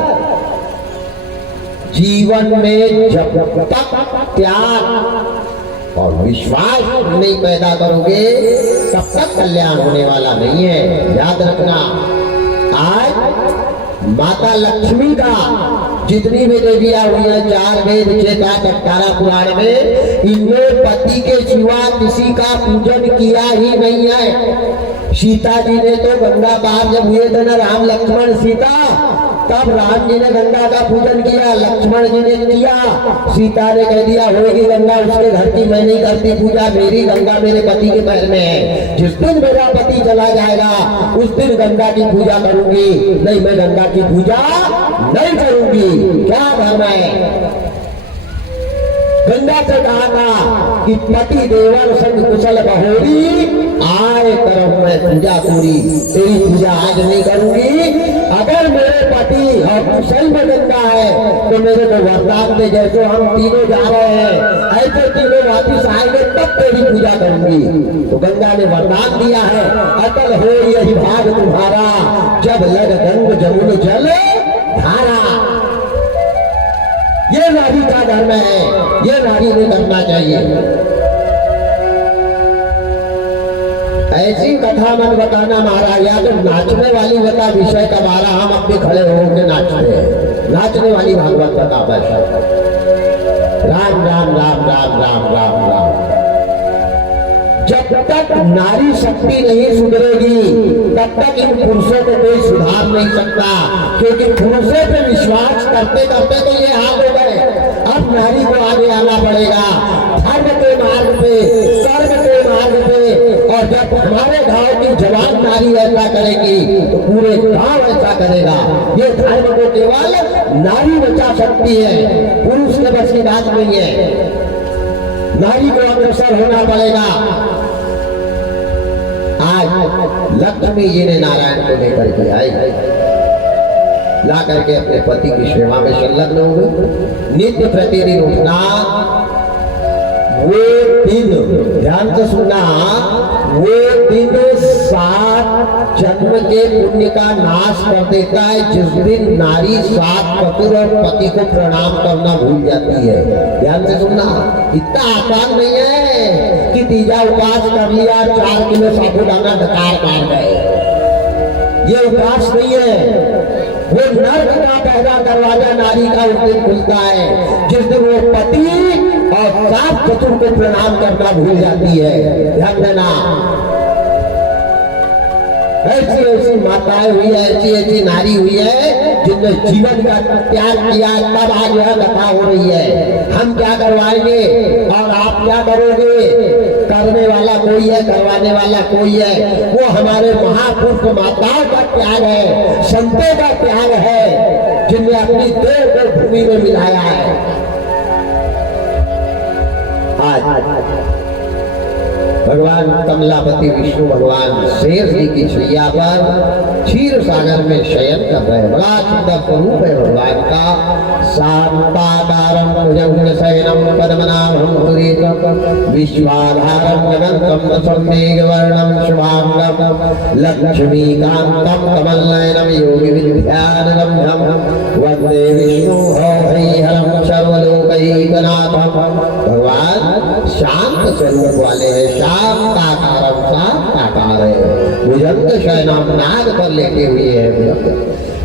जीवन में जब तक त्याग और विश्वास नहीं पैदा करोगे तब तक कल्याण होने वाला नहीं है। याद रखना, आज माता लक्ष्मी का जितनी भी देवियां हुई है, 4 वेद 6 18 पुराण में, इनने पति के सिवा किसी का पूजन किया ही नहीं है। सीता जी ने तो गंगा पार जब हुए थे ना, राम लक्ष्मण सीता, तब राम जी ने गंगा का पूजन किया, लक्ष्मण जी ने किया। सीता ने कह दिया होगी गंगा उसके घर की, मैं नहीं करती पूजा, मेरी गंगा मेरे पति के पैर में है। जिस दिन मेरा पति चला जाएगा उस दिन गंगा की पूजा करूंगी, नहीं मैं गंगा की पूजा नहीं करूंगी। क्या धर्म है? गंगा से कहा था कि पति देवर संग कुशल बहोरी, आए तरफ मैं पूजा पूरी, तेरी पूजा आज नहीं करूंगी। अगर मेरे पति और कुशल में गंगा है तो मेरे को वरदान दे, जैसे हम तीनों जा रहे हैं ऐसे तीनों वापिस आएंगे तब तेरी पूजा करूंगी। तो गंगा ने वरदान दिया है, अटल हो यही भाग तुम्हारा, जब लग गंग जमुन जल धारा। ये नारी का धर्म है, ये नारी ने करना चाहिए। ऐसी कथा मन बताना महाराज, या तो नाचने वाली बता विषय का मारा, हम अपने खड़े होकर नाचते हैं। नाचने वाली भागवत बता बस। राम राम राम राम राम राम राम। जब तक नारी शक्ति नहीं सुधरेगी तब तक इन पुरुषों को कोई सुधार नहीं सकता, क्योंकि पुरुषों पे विश्वास करते करते तो ये हाल हो गए। अब नारी को आगे आना पड़ेगा, धर्म के मार्ग पे, कर्म के मार्ग पे। और जब हमारे गांव की जवान नारी ऐसा करेगी तो पूरे गांव ऐसा करेगा। ये धर्म को केवल नारी बचा सकती है, पुरुष के बस की बात नहीं है। नारी को अग्रसर होना पड़ेगा। आज लक्ष्मी जी ने नारायण को लेकर के आई, ला करके अपने पति की सेवा में संलग्न हो गए। नित्य प्रतिदिन उठना, वो दिन ध्यान से सुनना, वो दिन 7 जन्म के पुण्य का नाश कर देता है जिस दिन नारी 7 ससुर और पति को प्रणाम करना भूल जाती है। ध्यान से सुनना, इतना आसान नहीं है कि तीजा उपास कर लिया, 4 किलो साबुदाना डकार मार गए। ये उपास नहीं है। वो नर्क का पहला दरवाजा नारी का उस दिन खुलता है जिस दिन वो पति और 7 ससुर को प्रणाम करना भूल जाती है। ध्यान देना, ऐसी ऐसी माताएं हुई है, ऐसी ऐसी नारी हुई है जिनने जीवन का त्याग किया, तब आज यह कथा हो रही है। हम क्या करवाएंगे और आप क्या करोगे? करने वाला कोई है, करवाने वाला कोई है। वो हमारे महापुरुष माताओं का त्याग है, संतों का त्याग है, जिनने अपनी देह को भूमि में मिलाया है। आज भगवान कमलापति विष्णु भगवान शेर जी की छैया पर क्षीर सागर में शयन कर रहे। बड़ा सुंदर स्वरूप है भगवान का। शांताकारं भुजंग शयनं पद्मनाभं सुरेशं विश्वाधारं जगन्तं दशमेघवर्णं शुभांगं लक्ष्मीकान्तं कमलनयनं योगिविद्यानगम्यं वन्दे विष्णुहरिहरं सर्वलोकैकनाथं। भगवान शांत स्वरूप वाले हैं, शांताकारं शांताकार है। भुजंग शयनम, नाग पर लेटे हुए हैं।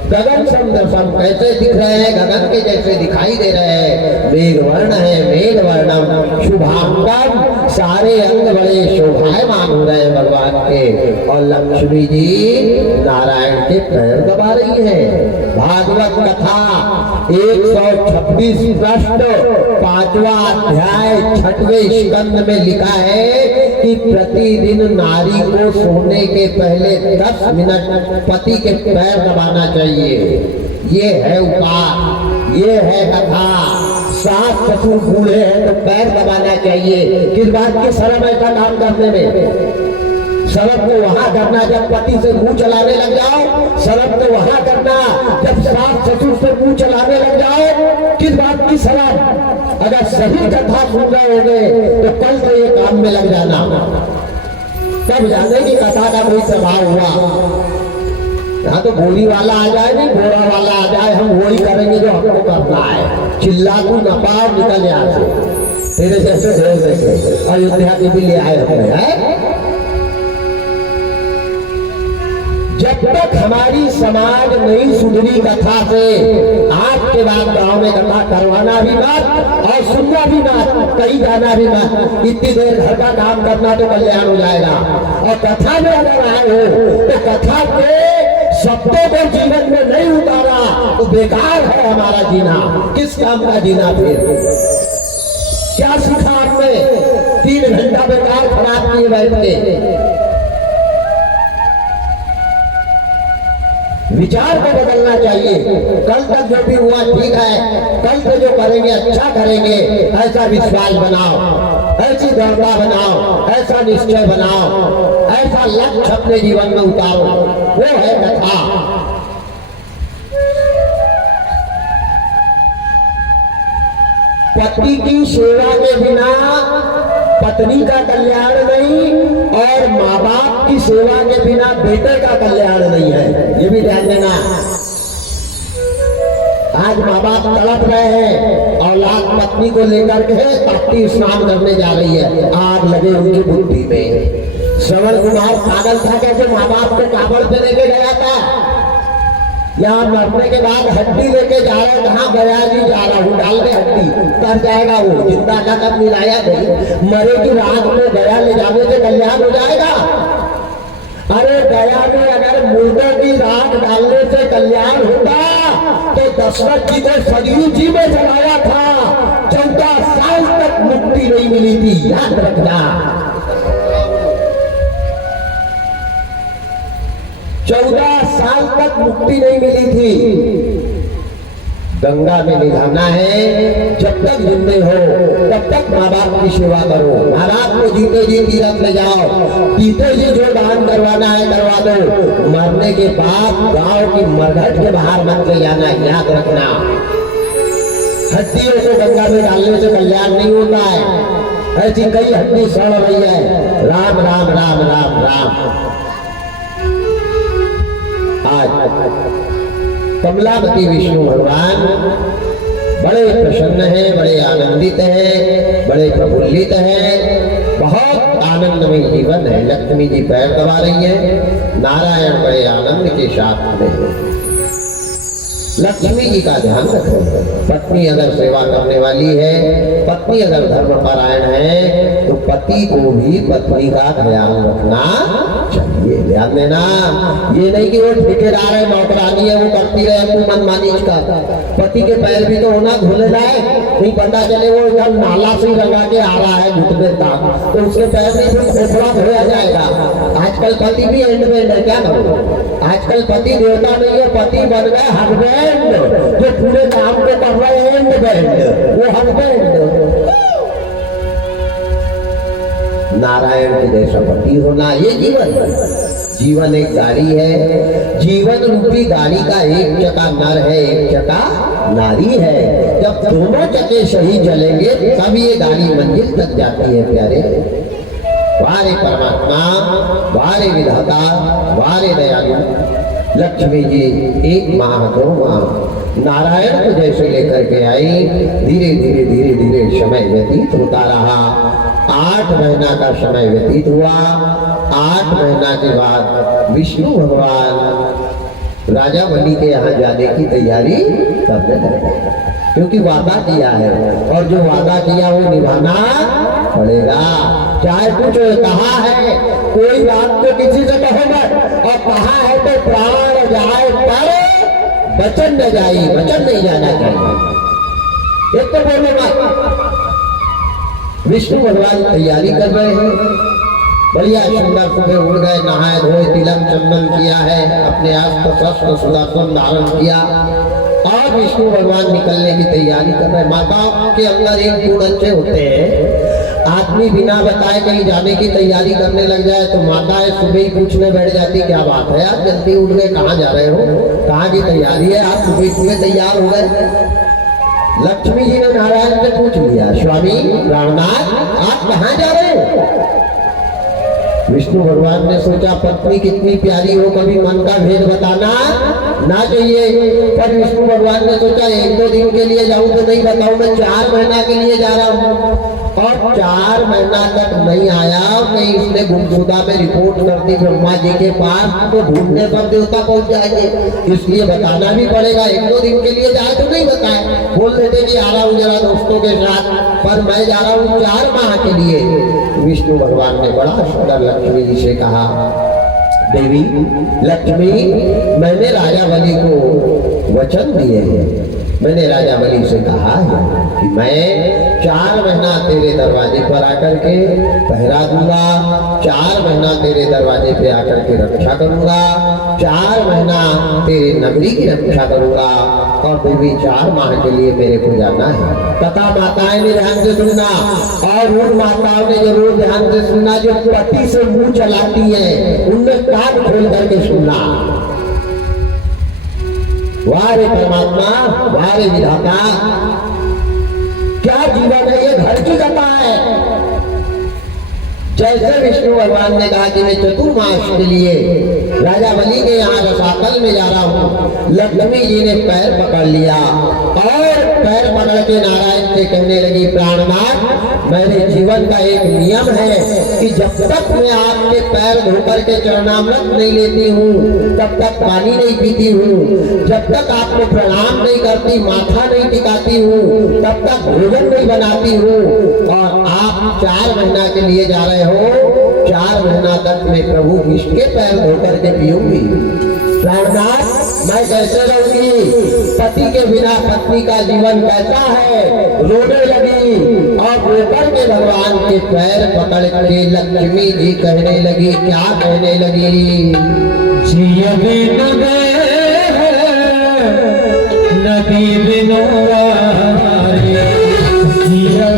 गगन सम कैसे दिख रहे हैं, गगन के जैसे दिखाई दे रहे हैं। मेघ वर्ण है, मेघ वर्णम शुभांगम, सारे अंग बड़े शोभायमान हो रहे हैं भगवान के। और लक्ष्मी जी नारायण के पैर दबा रही है। भागवत कथा 126 पृष्ठ 5वां अध्याय 6वें स्कंद में लिखा है कि प्रतिदिन नारी को सोने के पहले 10 मिनट पति के पैर दबाना चाहिए। ये है उपाय, ये है कथा। सास ससुर बूढ़े हैं तो पैर दबाना चाहिए। किस बात की शर्म ऐसा काम करने में? शर्म तो वहां करना जब पति से मुंह चलाने लग जाओ, शर्म तो वहां करना जब सास ससुर से मुंह चलाने लग जाओ। किस बात की शर्म? अगर सही कथा सुन रहे होंगे तो कल से ये काम में लग जाना, तब जाने की कथा का कोई प्रभाव हुआ। यहाँ तो गोली वाला आ जाए, नहीं घोड़ा वाला आ जाए, हम वही करेंगे जो हमको करना है। चिल्ला तू न पाओ, निकल यहाँ से। तेरे जैसे ढेर देखे अयोध्या के भी ले आए हमें है। जब तक हमारी समाज नहीं सुधरी कथा से, आज के बाद गांव में कथा करवाना भी मत और सुनना भी मत, कहीं जाना भी मत। इतनी देर घर का काम करना तो कल्याण हो जाएगा। और कथा में अगर आए हो तो कथा के शब्दों को जीवन में नहीं उतारा तो बेकार है हमारा जीना। किस काम का जीना फिर? क्या सीखा आपने? 3 घंटा बेकार खराब किए बैठ के। विचार को बदलना चाहिए। कल तक जो भी हुआ ठीक है, कल से जो करेंगे अच्छा करेंगे, ऐसा विश्वास बनाओ, ऐसी दृढ़ता बनाओ, ऐसा निश्चय बनाओ, ऐसा लक्ष्य अपने जीवन में उतारो। वो है कथा। पति की सेवा के बिना पत्नी का कल्याण नहीं, और माँ बाप की सेवा के बिना बेटे का कल्याण नहीं है। ये भी ध्यान देना। आज माँ बाप तड़प रहे हैं, औलाद पत्नी को लेकर के ताप्ती स्नान करने जा रही है, आग लगे उनकी बुद्धि में। श्रवण कुमार पागल था, कैसे माँ बाप को काबड़ पे लेके गया था। यहाँ मरने के बाद हड्डी लेके जा रहा है, कहाँ गया जी जा रहा हूँ, डाल दे हड्डी, कर जाएगा वो। जिंदा का कब मिलाया नहीं, मरे की रात में गया ले जाने से कल्याण हो जाएगा। अरे गया में अगर मुर्दों की राख डालने से कल्याण होता तो दशरथ जी को सरयू जी में जलाया था। 14 साल तक मुक्ति नहीं मिली थी, याद रखना। 14 साल तक मुक्ति नहीं मिली थी। गंगा में निधाना है। जब तक जिंदे हो तब तक माँ बाप की सेवा करो। माँ बाप को जीते जी तीरथ ले जाओ, जीते जी जो दान करवाना है करवा दो। मरने के बाद गांव की मरघट के बाहर मत ले जाना, याद रखना। हड्डियों को गंगा में डालने से कल्याण नहीं होता है। ऐसी कई हड्डी सड़ रही है। राम राम राम राम राम। आज कमलापति विष्णु भगवान बड़े प्रसन्न हैं, बड़े आनंदित हैं, बड़े प्रफुल्लित हैं। बहुत आनंदमय जीवन है। लक्ष्मी जी पैर दबा रही है, नारायण बड़े आनंद के साथ में है। लक्ष्मी जी का ध्यान रखो। पत्नी अगर सेवा करने वाली है, पत्नी अगर धर्मपरायण है, तो पति को भी पत्नी का ख्याल रखना चाहिए। ध्यान देना, ये नहीं कि वो ठेकेदार है, नौकरानी है, वो करती रहे तू मनमानी का। पति के पैर भी तो होना धुले जाए, नहीं पता चले वो एकदम नाला से लगा के आ रहा है घुटने तक, तो उसके पैर में भी खोखला धोया जाएगा। आजकल पति भी एंडमेंट है, क्या करो। आजकल पति देवता नहीं है, पति बन गए हस्बैंड, जो पूरे काम को कर रहे हैं एंडमेंट, वो हस्बैंड। नारायण के जैसा पति होना, ये जीवन है। जीवन एक गाड़ी है। जीवन रूपी गाड़ी का एक चका नर है, एक चका नारी है। जब दोनों चके सही चलेंगे तब ये गाड़ी मंजिल तक जाती है। प्यारे, वारे परमात्मा, वारे विधाता, वारे दयालु। लक्ष्मी जी 1 माह 2 माह नारायण को जैसे लेकर के आई, धीरे धीरे धीरे धीरे समय व्यतीत होता रहा। 8 महीना का समय व्यतीत हुआ। 8 महीना के बाद विष्णु भगवान राजा बलि के यहाँ जाने की तैयारी करने लगे, क्योंकि वादा किया है और जो वादा किया वो निभाना पड़ेगा। चाहे कुछ कहा है, कोई बात तो किसी से कहो मत, और कहा है तो प्राण जाए पर वचन न जाए, वचन नहीं जाना चाहिए। एक तो बोलो मत। विष्णु भगवान तैयारी कर रहे हैं, बढ़िया सुंदर सुबह उड़ गए, नहाए धोए, तिलक चंदन किया है, अपने आस पास शस्त्र सुदर्शन धारण किया और विष्णु भगवान निकलने की तैयारी कर रहे हैं। माताओं के अंदर एक गुण अच्छे होते हैं, आदमी बिना बताए कहीं जाने की तैयारी करने लग जाए तो माताएं सुबह ही पूछने बैठ जाती, क्या बात है यार, जल्दी उठ गए, कहाँ जा रहे हो, कहाँ की तैयारी है, आप सुबह तैयार हो गए। लक्ष्मी जी ने नारायण से पूछ लिया, स्वामी प्राणनाथ आप कहाँ जा रहे हो? विष्णु भगवान ने सोचा पत्नी कितनी प्यारी हो, कभी मन का भेद बताना ना चाहिए, पर विष्णु भगवान ने सोचा एक दो दिन के लिए जाऊं तो नहीं बताऊं, मैं 4 महीना के लिए जा रहा हूं। और 4 महीना तक नहीं आया, कहीं इसने गुमशुदा में रिपोर्ट कर दी ब्रह्मा जी के पास, तो ढूंढने पर देवता पहुंच जाएंगे, इसलिए बताना भी पड़ेगा। एक दो दिन के लिए जाए तो नहीं बताए, बोल देते कि आ रहा हूँ जरा दोस्तों के साथ, पर मैं जा रहा हूँ 4 माह के लिए। विष्णु भगवान ने बड़ा सुंदर लक्ष्मी जी से कहा, देवी लक्ष्मी, मैंने राजा बलि को वचन दिए हैं, मैंने राजा बलि से कहा है कि मैं 4 महीना तेरे दरवाजे पर आकर के पहरा दूंगा, 4 महीना तेरे दरवाजे पे आकर के रक्षा करूंगा, 4 महीना तेरे नगरी की रक्षा करूंगा, और फिर भी 4 माह के लिए मेरे को जाना है। कथा माताएं ने ध्यान से सुनना, और उन माताओं ने जरूर ध्यान से सुनना जो पति से मुंह चलाती है, उनने कान खोल करके सुनना। वाह रे परमात्मा, वाह रे विधाता, क्या जीवन है ये, घर की कथा है। जैसे विष्णु भगवान ने कहा कि मैं चतुर्मास के लिए राजा बलि के यहाँ रसातल में जा रहा हूँ, लक्ष्मी जी ने पैर पकड़ लिया और पैर पकड़ के नारायण से कहने लगी, प्राणनाथ मेरे जीवन का एक नियम है कि जब तक मैं आपके पैर धोकर के चरणामृत नहीं लेती हूँ, तब तक पानी नहीं पीती हूँ, जब तक आपको प्रणाम नहीं करती, माथा नहीं टिकाती हूँ, तब तक भोजन नहीं बनाती हूँ। और आप 4 महीना के लिए जा रहे हो, 4 महीना तक मैं प्रभु किसके पैर धोकर के पीऊंगी? प्राणनाथ मैं कैसे रहूंगी? पति के बिना पत्नी का जीवन कैसा है? रोने लगी और रोकर के भगवान के पैर पकड़ के लक्ष्मी जी कहने लगी, क्या कहने लगी? जिया बिनु नदी बिनु जिया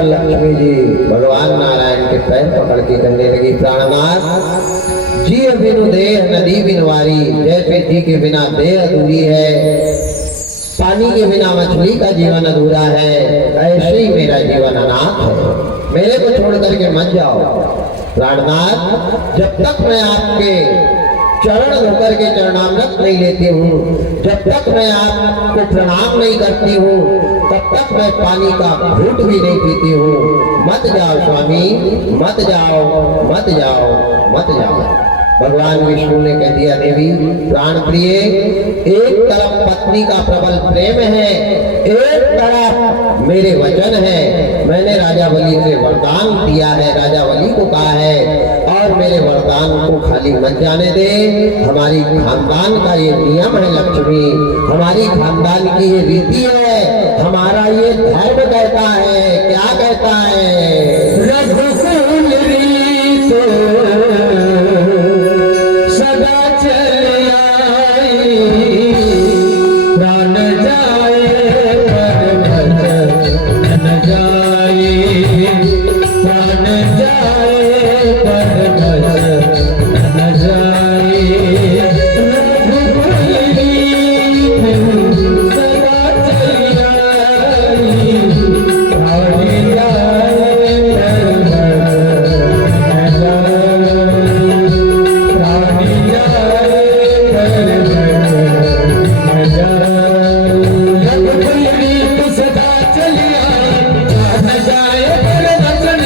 लक्ष्मी जी भगवान नारायण के पैर पकड़ के कहने लगी, प्राणनाथ जी बिनु देह नदी बिनवारी, जैसे जी के बिना देह अधूरी है, पानी के बिना मछली का जीवन अधूरा है, ऐसे ही मेरा जीवन अनाथ है, मेरे को छोड़ करके मत जाओ। प्राणनाथ जब तक मैं आपके चरण धोकर के चरणामृत नहीं लेती हूँ, जब तक मैं आपको प्रणाम नहीं करती हूँ, तब तक मैं पानी का घूंट भी नहीं पीती हूँ। मत जाओ स्वामी, मत जाओ, मत जाओ, मत जाओ। भगवान विष्णु ने कह दिया, देवी प्राण प्रिय, एक तरफ पत्नी का प्रबल प्रेम है, एक तरफ मेरे वचन है। मैंने राजा बलि से वरदान दिया है, राजा बलि को कहा है, और मेरे वरदान को खाली मत जाने दे। हमारी खानदान का ये नियम है लक्ष्मी, हमारी खानदान की ये रीति है, हमारा ये धर्म कहता है। क्या कहता है? रघुकुल रीत सदा चल आई, प्राण जाए पर भजन न जाए, प्राण जाए पर भजन न जाए। रघुकुल रीत सदा चल आई, प्राण जाए पर भजन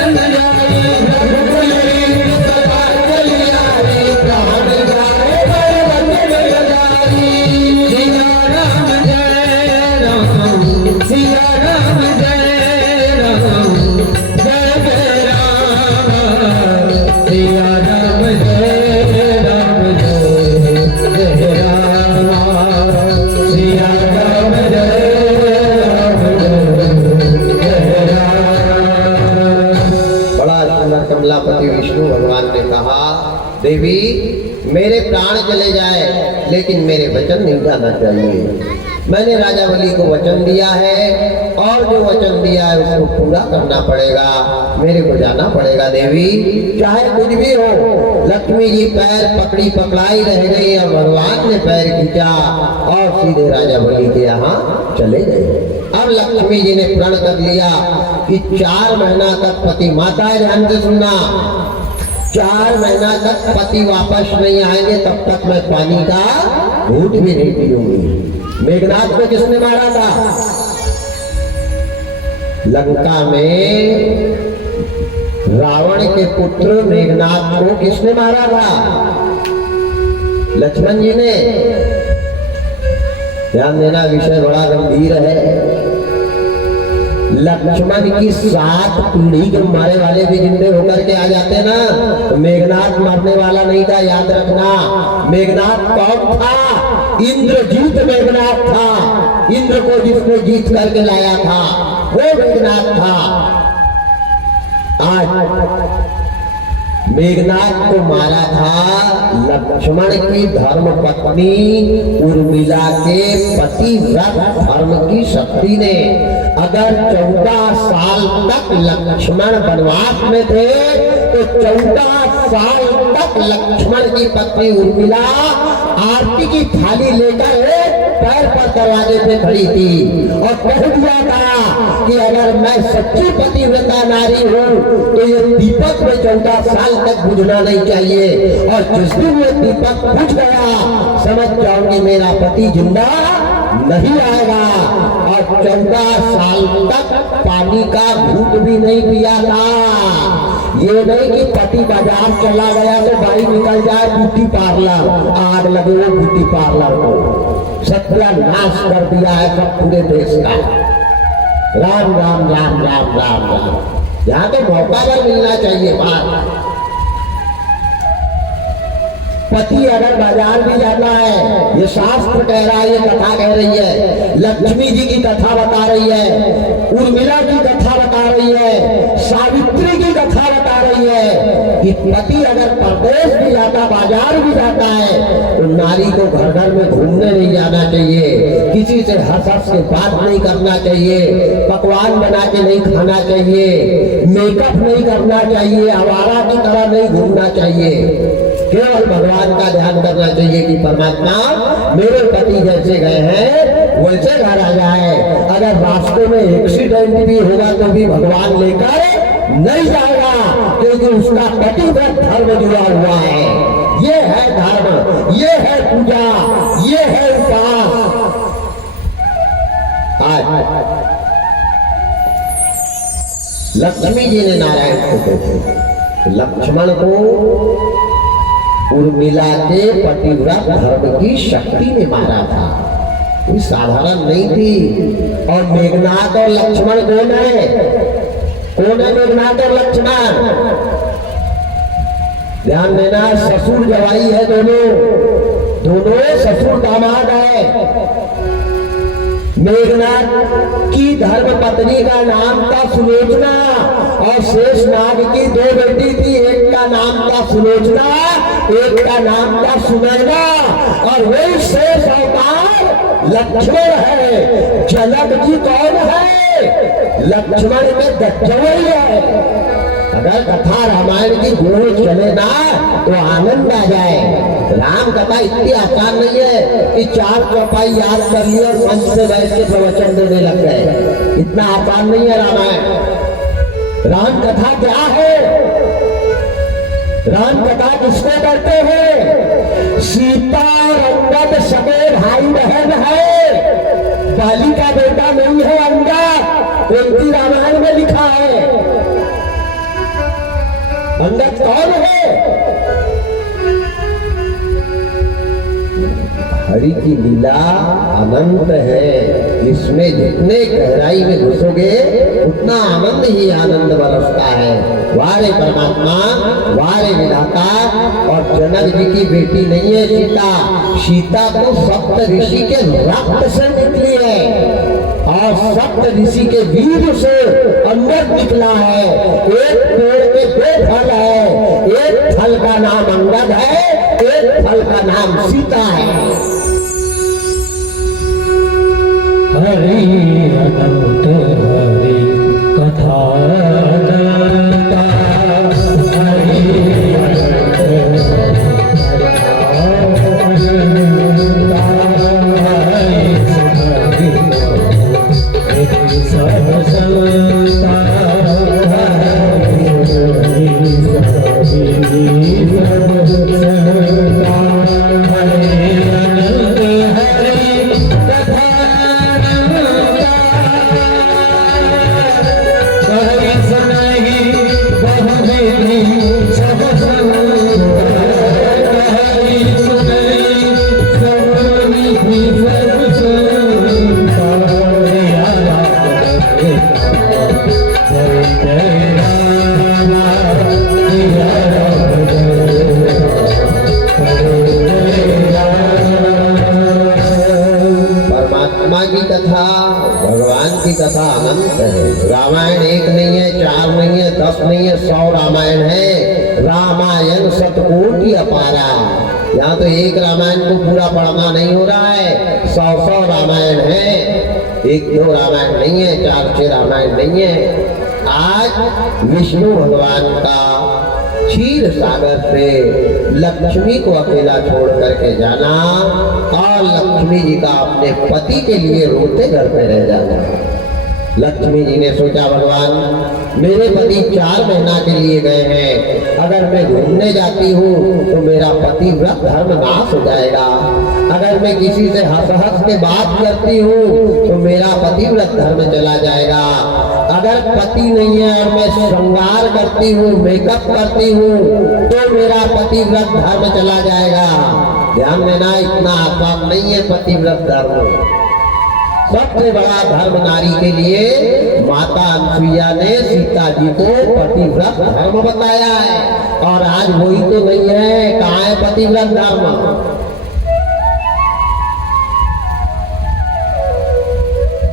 न कमलापति विष्णु भगवान ने कहा, देवी मेरे प्राण चले जाए लेकिन मेरे वचन नहीं जाना चाहिए। मैंने राजा बलि को वचन दिया है और जो वचन दिया है उसको पूरा करना पड़ेगा, मेरे को जाना पड़ेगा। देवी चाहे कुछ भी हो। लक्ष्मी जी पैर पकड़ी पकड़ाई रह गई और भगवान ने पैर खींचा और सीधे राजा बलि के यहाँ चले गए। अब लक्ष्मी जी ने प्रण कर लिया कि 4 महीना तक पति, माता है ध्यान से सुनना, 4 महीना तक पति वापस नहीं आएंगे तब तक मैं पानी का घूंट भी नहीं पीऊंगी। मेघनाथ को किसने मारा था? लंका में रावण के पुत्र मेघनाथ को किसने मारा था? लक्ष्मण जी ने। ध्यान देना, विषय बड़ा गंभीर है। लक्ष्मण की 7 पीढ़ी के मारे वाले भी जिंदे होकर के आ जाते ना, तो मेघनाथ मरने वाला नहीं था, याद रखना। मेघनाथ कौन था? इंद्रजीत मेघनाथ था। इंद्र को जिसने जीत करके लाया था वो मेघनाथ था। आज मेघनाथ को मारा था लक्ष्मण की धर्म पत्नी उर्मिला के पतिव्रत धर्म की शक्ति ने। अगर 14 साल तक लक्ष्मण वनवास में थे तो 14 साल तक लक्ष्मण की पत्नी उर्मिला आरती की थाली लेकर पैर पर दरवाजे पे खड़ी थी और कह दिया था कि अगर मैं सच्ची पतिव्रता नारी हूँ तो ये दीपक में 14 साल तक बुझना नहीं चाहिए, और जिस दिन ये दीपक बुझ गया समझ जाओ कि मेरा पति जिंदा नहीं आएगा। और 14 साल तक पानी का घूंट भी नहीं पिया था। ये नहीं कि पति बाजार चला गया तो भाई निकल जाए ब्यूटी पार्लर, आग लगे वो ब्यूटी पार्लर को। सत्यानाश कर दिया है सब पूरे देश का। राम राम राम राम राम राम। यहाँ तो मौका पर मिलना चाहिए बात। पति अगर बाजार भी जाना है, ये शास्त्र कह रहा है, ये कथा कह रही है, लक्ष्मी जी की कथा बता रही है, उर्मिला की कथा बता रही है, सावित्री की कथा बता रही है कि पति अगर परदेश भी जाता, बाजार भी जाता है तो नारी को घर घर में घूमने नहीं जाना चाहिए, किसी से हंस हंस के बात नहीं करना चाहिए, पकवान बना के नहीं खाना चाहिए, मेकअप नहीं करना चाहिए, आवारा की तरह नहीं घूमना चाहिए। केवल भगवान का ध्यान करना चाहिए कि परमात्मा मेरे पति जैसे गए हैं वैसे घर आ जाए। अगर रास्ते में एक्सीडेंट भी होगा तो भी भगवान लेकर नहीं जाएगा, क्योंकि उसका पतिव्रत धर्म जुड़ा हुआ है। ये है धर्म, ये है पूजा, ये है उपास। आज लक्ष्मी जी ने नारायण को देखे, लक्ष्मण को उर्मिला के पतिव्रत धर्म की शक्ति ने मारा था, कोई साधारण नहीं थी। और मेघनाथ और लक्ष्मण कौन है? कौन है मेघनाथ और लक्ष्मण? ध्यान देना, ससुर जवाई है दोनों ससुर दामाद है। मेघनाथ की धर्म पत्नी का नाम था सुलोचना और शेषनाग की 2 बेटी थी, एक का नाम था सुलोचना, एक का नाम था सुनैना। और वही शेष अवतार लक्ष्मण है। जनक जी कौन है? लक्ष्मण में दज्जवई है। अगर कथा रामायण की गोल चले ना तो आनंद आ जाए। राम कथा इतनी आसान नहीं है कि 4 चौपाई याद कर लिया और मंच पे बैठ के प्रवचन देने लग गए। इतना आसान नहीं है रामायण। राम कथा क्या है? राम कथा किसको करते हैं? सीता और अंगद सगे भाई बहन है, बाली का बेटा नहीं है अंगद। उनकी रामायण में लिखा है। अंगद कौन है? हरि की लीला अनंत है, इसमें जितने गहराई में घुसोगे उतना आनंद ही आनंद बरसता है। वारे परमात्मा, वारे विधाता। और जनक जी की बेटी नहीं है सीता, सीता तो सप्त ऋषि के रक्त से निकली है और सप्त ऋषि के वीर से अंगद निकला है। एक पेड़ के 2 फल है, एक फल का नाम अंगद है, एक फल का नाम सीता है। हरि अनंत हरि कथा अनंता, हरि अनंत सब संता, कथा अनंत है। रामायण एक नहीं है, 4 नहीं है, 10 नहीं है, 100 रामायण है। रामायण शतकोटि अपारा। यहाँ तो एक रामायण को पूरा पढ़ना नहीं हो रहा है, 100 रामायण है। 1-2 रामायण नहीं है, 4-6 रामायण नहीं है। आज विष्णु भगवान का क्षीर सागर से लक्ष्मी को अकेला छोड़ करके जाना और लक्ष्मी जी का अपने पति के लिए रोते घर पे रह जाना। लक्ष्मी जी ने सोचा, भगवान मेरे पति 4 महीना के लिए गए हैं, अगर मैं घूमने जाती हूँ तो मेरा पतिव्रत धर्म नाश हो जाएगा। अगर मैं किसी से हंस के बात करती हूँ तो मेरा पतिव्रत धर्म चला जाएगा। अगर पति नहीं है और मैं श्रृंगार करती हूँ, मेकअप करती हूँ तो मेरा पतिव्रत धर्म चला जाएगा। ध्यान देना, इतना आसान नहीं है पतिव्रत धर्म। सबसे बड़ा धर्म नारी के लिए माता अनसुईया ने सीता जी को पतिव्रत धर्म बताया है। और आज वही तो नहीं है, कहाँ है पतिव्रत धर्म?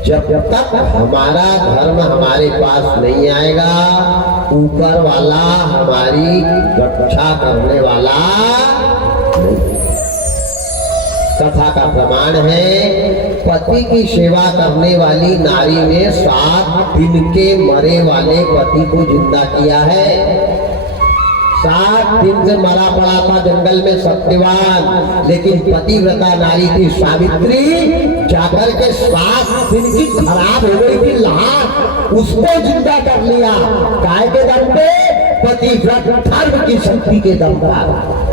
जब तक हमारा धर्म हमारे पास नहीं आएगा, ऊपर वाला हमारी रक्षा करने वाला नहीं। कथा का प्रमाण है, पति की सेवा करने वाली नारी ने 7 दिन के मरे वाले पति को जिंदा किया है। 7 दिन से मरा पड़ा था जंगल में सत्यवान, लेकिन पतिव्रता नारी थी सावित्री, जाकर के 7 दिन की खराब हो गई थी लाश, उसको जिंदा कर लिया। काय के दम पे? पतिव्रत धर्म की शक्ति के दम पर।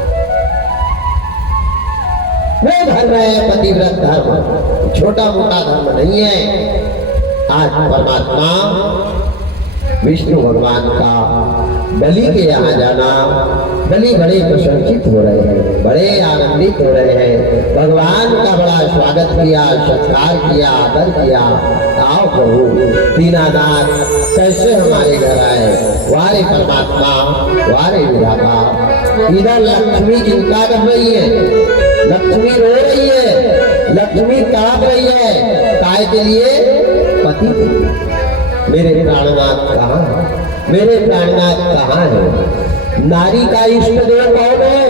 वो धर्म है पतिव्रत धर्म, छोटा मोटा धर्म नहीं है। आज परमात्मा विष्णु भगवान का बलि के यहाँ जाना। बलि बड़े प्रसन्नचित हो रहे हैं, बड़े आनंदित हो रहे हैं। भगवान का बड़ा स्वागत किया, सत्कार किया, आदर किया। आओ प्रभु दीनानाथ कैसे हमारे घर आए, वारे परमात्मा, वारे विधाता। इधर लक्ष्मी चिंता कर रही है, लक्ष्मी रो रही है, लक्ष्मी कांप रही है। काय के लिए? पति के लिए। मेरे प्राणनाथ कहाँ है? मेरे प्राणनाथ कहाँ है? नारी का इष्ट देव कौन है?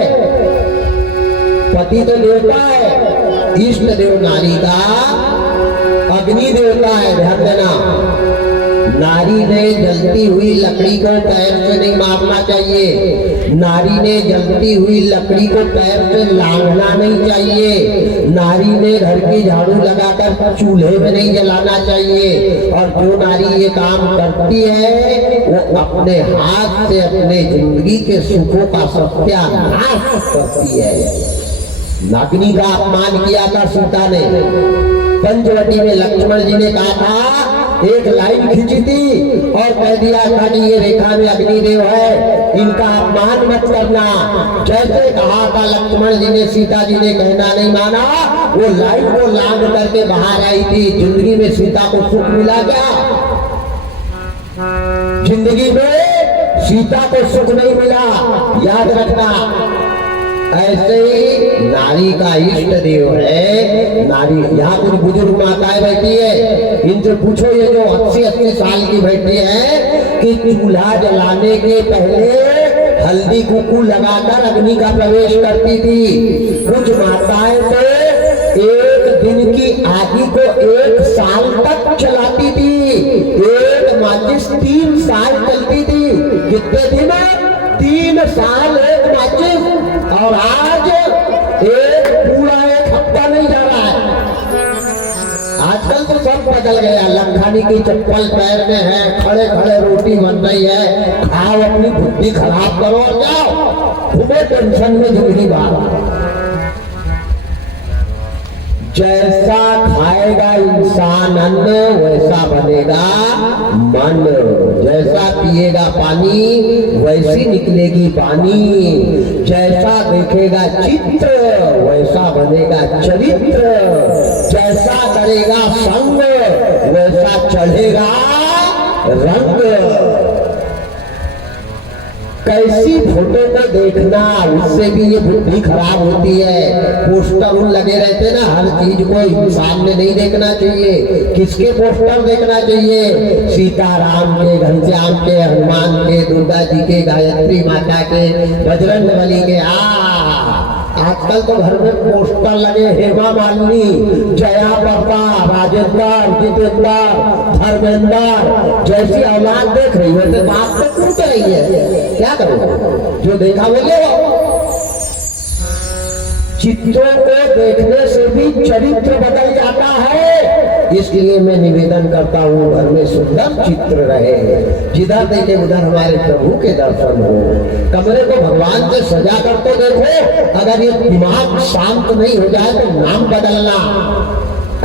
पति तो देवता है, इष्ट देव नारी का अग्नि देवता है। ध्यान देना, नारी ने जलती हुई लकड़ी को पैर से नहीं मारना चाहिए, नारी ने जलती हुई लकड़ी को पैर से लांघना नहीं चाहिए, नारी ने घर की झाड़ू लगाकर चूल्हे में नहीं जलाना चाहिए। और जो नारी ये काम करती है वो अपने हाथ से अपने जिंदगी के सुखों का सत्यानाश करती है। नागिनी का अपमान किया था सीता ने। पंचवटी में लक्ष्मण जी ने कहा था, एक लाइन खींची थी और कह दिया था कि ये रेखा में अग्निदेव है, इनका अपमान मत करना। जैसे कहा था लक्ष्मण जी ने, सीता जी ने कहना नहीं माना। वो लाइन को लांघ करके बाहर आई थी। जिंदगी में सीता को सुख मिला क्या? जिंदगी में सीता को सुख नहीं मिला, याद रखना। ऐसे ही नारी का इष्ट देव है नारी। यहाँ कुछ बुजुर्ग माताएं बैठी है, इनसे पूछो, ये जो 80-80 साल की बैठी है कि चूल्हा जलाने के पहले हल्दी कुकू लगाकर अग्नि का प्रवेश करती थी। कुछ माताएं तो एक दिन की आगी को 1 साल तक चलाती थी। एक माचिस 3 साल चलती थी। कितने दिन? 3 साल एक माचिस। और आज एक पूरा 1 हफ्ता नहीं जा रहा है। आजकल तो सब बदल गया। लखानी की चप्पल पैर में है, खड़े खड़े रोटी बन रही है। खाओ, अपनी बुद्धि खराब करो और जाओ, घूमो टेंशन में जिंदगी बाहर। जैसा खाएगा इंसान अन्न वैसा बनेगा मन, जैसा पिएगा पानी वैसी निकलेगी पानी, जैसा देखेगा चित्र वैसा बनेगा चरित्र, जैसा करेगा संग वैसा चढ़ेगा रंग। कैसी फोटो को देखना, उससे भी ये बुद्धि खराब होती है। पोस्टर लगे रहते ना, हर चीज को इंसान में नहीं देखना चाहिए। किसके पोस्टर देखना चाहिए? सीताराम के, घनश्याम के, हनुमान के, दुर्गा जी के, गायत्री माता के, बजरंग बली के। आजकल तो घर में पोस्टर लगे, हेमा मालिनी, जया प्रदा, राजेंद्र, जितेंद्र, धर्मेंद्र जैसी औलाद देख रही है तो बात तो टूट रही है। क्या करो, जो देखा वो ले लो। चित्रों को देखने से भी चरित्र बदल जाता है। इसलिए मैं निवेदन करता हूँ, घर में सुंदर चित्र रहे, जिधर देखे उधर हमारे प्रभु के दर्शन हो। कमरे को भगवान से सजा कर तो देखो। अगर ये दिमाग शांत नहीं हो जाए तो नाम बदलना।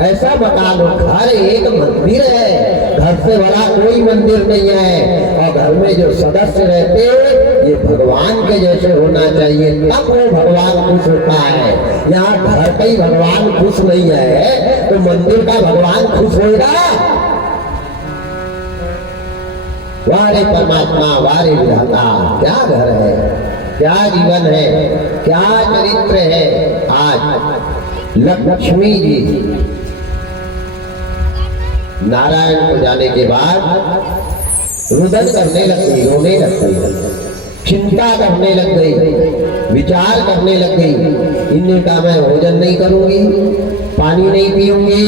ऐसा मकान हो, घर एक मंदिर है, घर से बड़ा कोई मंदिर नहीं है। और घर में जो सदस्य रहते ये भगवान के जैसे होना चाहिए, तब वो भगवान खुश होता है। यहाँ घर का ही भगवान खुश नहीं है तो मंदिर का भगवान खुश होगा? वारे परमात्मा, वारे विधाता, क्या घर है, क्या जीवन है, क्या चरित्र है। आज लक्ष्मी जी नारायण को जाने के बाद रुदन करने लग गई, रोने लग गई, चिंता करने लग गई, विचार करने लग गई। इनने कहा मैं भोजन नहीं करूंगी, पानी नहीं पीऊंगी,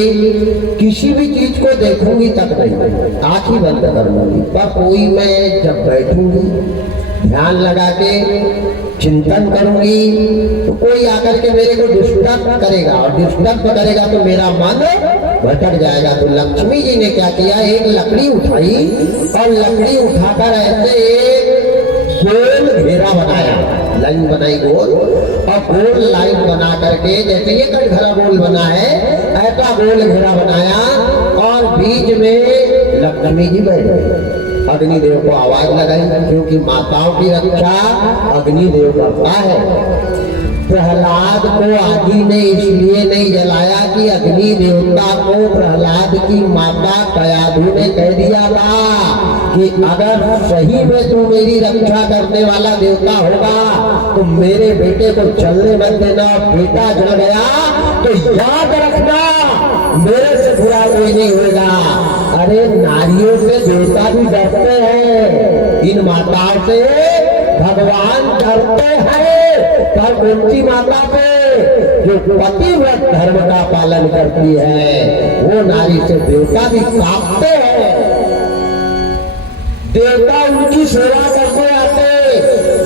किसी भी चीज को देखूंगी तक नहीं, आंख ही बंद कर लूंगी। पर कोई मैं जब बैठूंगी ध्यान लगा के चिंतन करूंगी तो कोई आकर के मेरे को डिस्टर्ब करेगा, और डिस्टर्ब करेगा तो मेरा मन भटक जाएगा। तो लक्ष्मी जी ने क्या किया, एक लकड़ी उठाई और लकड़ी उठाकर ऐसे एक गोल घेरा बनाया, लाइन बनाई गोल, और गोल लाइन बना करके जैसे ये कटघरा गोल बना है ऐसा गोल घेरा बनाया और बीच में लक्ष्मी जी बैठ गए। अग्निदेव को आवाज लगाई, क्योंकि माताओं की रक्षा अग्निदेव करता है। प्रहलाद को आदि ने इसलिए नहीं जलाया कि अग्नि देवता को प्रहलाद की माता कयाधु ने कह दिया था कि अगर सही में तू मेरी रक्षा करने वाला देवता होगा तो मेरे बेटे को चलने मत देना, और बेटा जल गया तो याद रखना मेरे से बुरा कोई नहीं होगा। अरे नारियों से देवता भी डरते हैं, इन माताओं से भगवान डरते हैं, पर उनकी माता पे जो पतिव्रत धर्म का पालन करती है वो नारी से देवता भी कांपते हैं। देवता उनकी सेवा करते आते,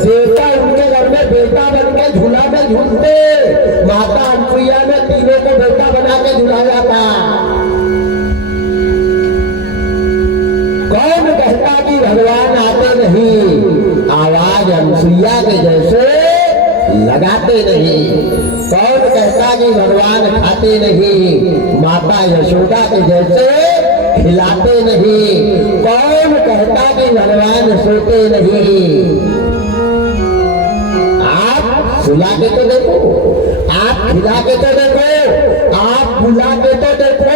देवता उनके घर में बेटा बन के झूला में झूलते। माता अनुसुईया ने तीनों को बेटा बना के झुलाया था। कौन कहता कि भगवान आते नहीं, आवाज अनुसुईया के जैसे लगाते नहीं। कौन कहता कि भगवान खाते नहीं, माता यशोदा के जैसे खिलाते नहीं। कौन कहता कि भगवान सोते नहीं। आप सुला के तो देखो, आप खिला के तो देखो, आप बुला के तो देखो,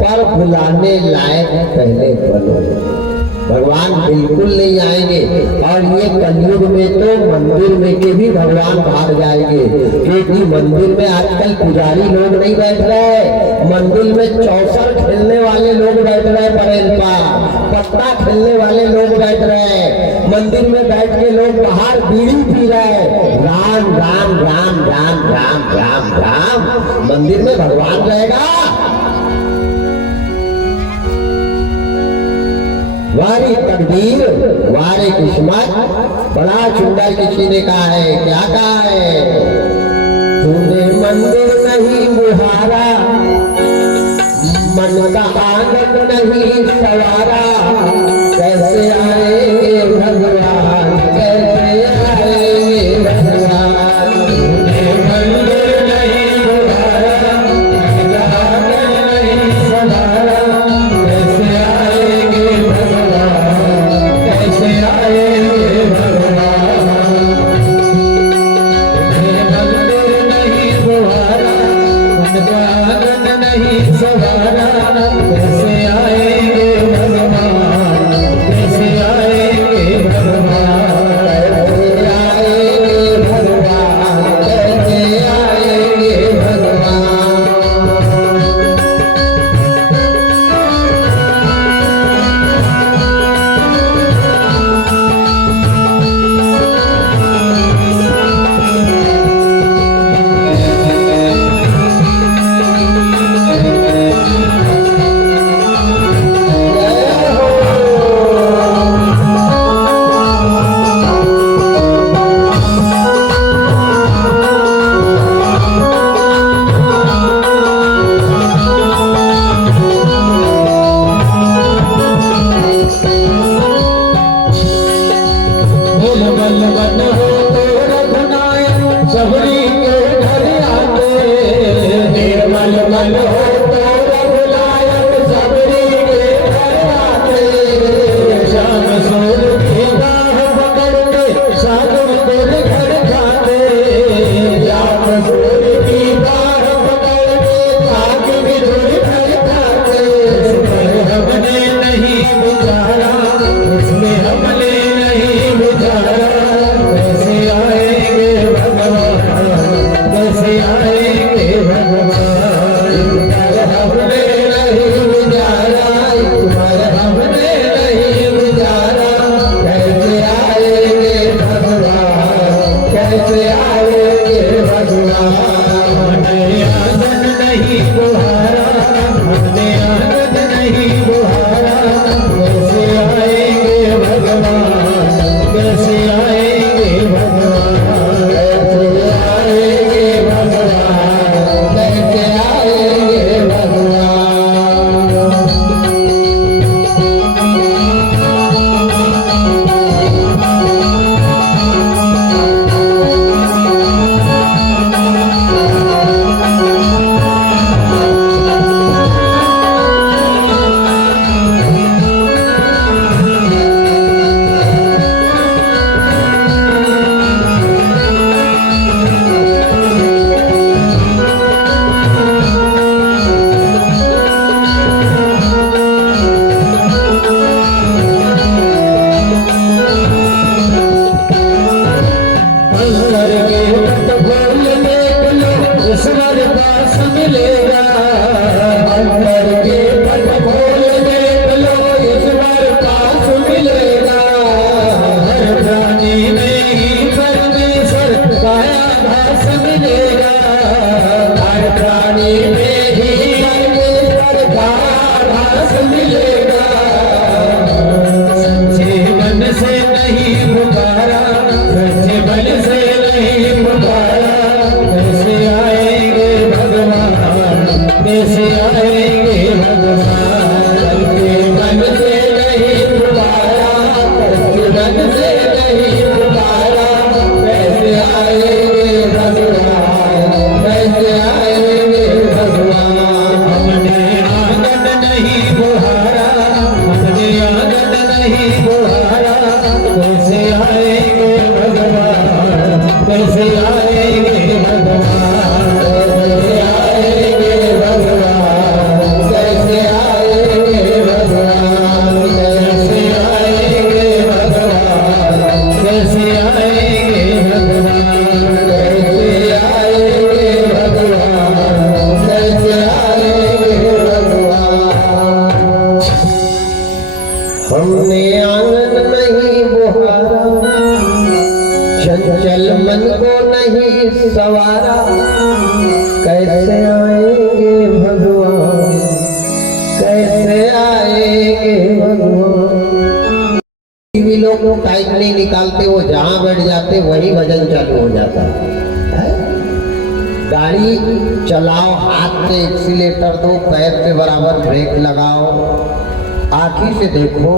पर बुलाने लायक पहले बनो। भगवान बिल्कुल नहीं आएंगे, और ये कलयुग में तो मंदिर में के भी भगवान भाग जाएंगे, क्योंकि मंदिर में आजकल पुजारी लोग नहीं बैठ रहे, मंदिर में चौसर खेलने वाले लोग बैठ रहे, परेलपा पत्ता खेलने वाले लोग बैठ रहे, मंदिर में बैठ के लोग बाहर बीड़ी पी रहे। राम राम राम राम राम राम राम, मंदिर में भगवान रहेगा। वारी तकदीर वारे किस्मत, बड़ा सुंदर किसी ने कहा है। क्या कहा है? तूने मंदिर नहीं बुहारा, मन का आनंद नहीं सवारा, कैसे आएंगे भगवान, कैसे आएंगे भगवान। तूने मंदिर नहीं बुहारा, मन का आनंद नहीं सवारा, कैसे आएंगे सवारा, कैसे आएंगे भगवान, कैसे आएंगे भगवान, कैसे आएंगे भगवान, कैसे आएंगे भगवान। मिलेगा। अंदर के पट खोल देख लो ईश्वर पास मिलेगा। हर प्राणी में ही परमेश्वर का आभास मिलेगा। हर प्राणी में ही परमेश्वर का आभास मिलेगा। सच्चे मन से नहीं पुकारा, सच्चे मन से नहीं पुकारा, कैसे आएंगे भगवान, कैसे आएंगे भगवान। सच्चे मन से नहीं पुकारा, सच्चे मन से नहीं पुकारा, कैसे आएंगे भगवान, कैसे आएंगे भगवान। हमने आंगन नहीं बुहारा, हमने आंगन नहीं बुहारा, कैसे आएंगे भगवान, कैसे आएंगे भगवान, कैसे आएंगे भगवान, कैसे आएंगे भगवान, कैसे आएंगे भगवान, कैसे आएंगे भगवान, कैसे आएंगे भगवान, कैसे आएंगे भगवान। हमने आंगन नहीं बुहारा, चंचल मन को नहीं सवारा, कैसे आएंगे भगवान, कैसे आएंगे भगवान। टीवी लोग टाइम नहीं निकालते, वो जहां बैठ जाते वही भजन चालू हो जाता है। गाड़ी चलाओ, हाथ से एक्सीलेटर दो, पैर से बराबर ब्रेक लगाओ, आँखी से देखो,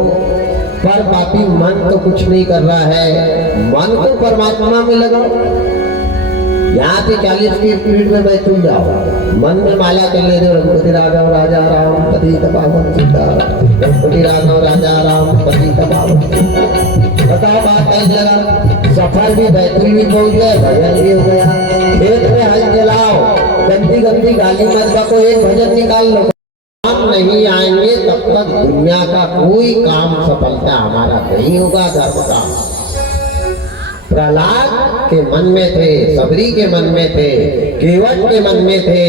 पर पापी मन तो कुछ नहीं कर रहा है। मन को परमात्मा में लगाओ। यहाँ से 40 की स्पीड में बैठूं जाओ, मन में माला चलने दो। रघुपति राघव राजा राम पतित पावन सीता, रघुपति राघव राजा राम पतित पावन सीता। बताओ बात कैसी लगा? सफर भी, बैतूल भी पहुंच गए, भजन भी हो गया। खेत में हल चलाओ, गंदी गंदी गाली मत बको, एक भजन निकाल लो। काम नहीं आएंगे तब तक दुनिया का कोई काम सफलता हमारा नहीं होगा। धर्म का प्रहलाद के मन में थे, सबरी के मन में थे, केवट के मन में थे,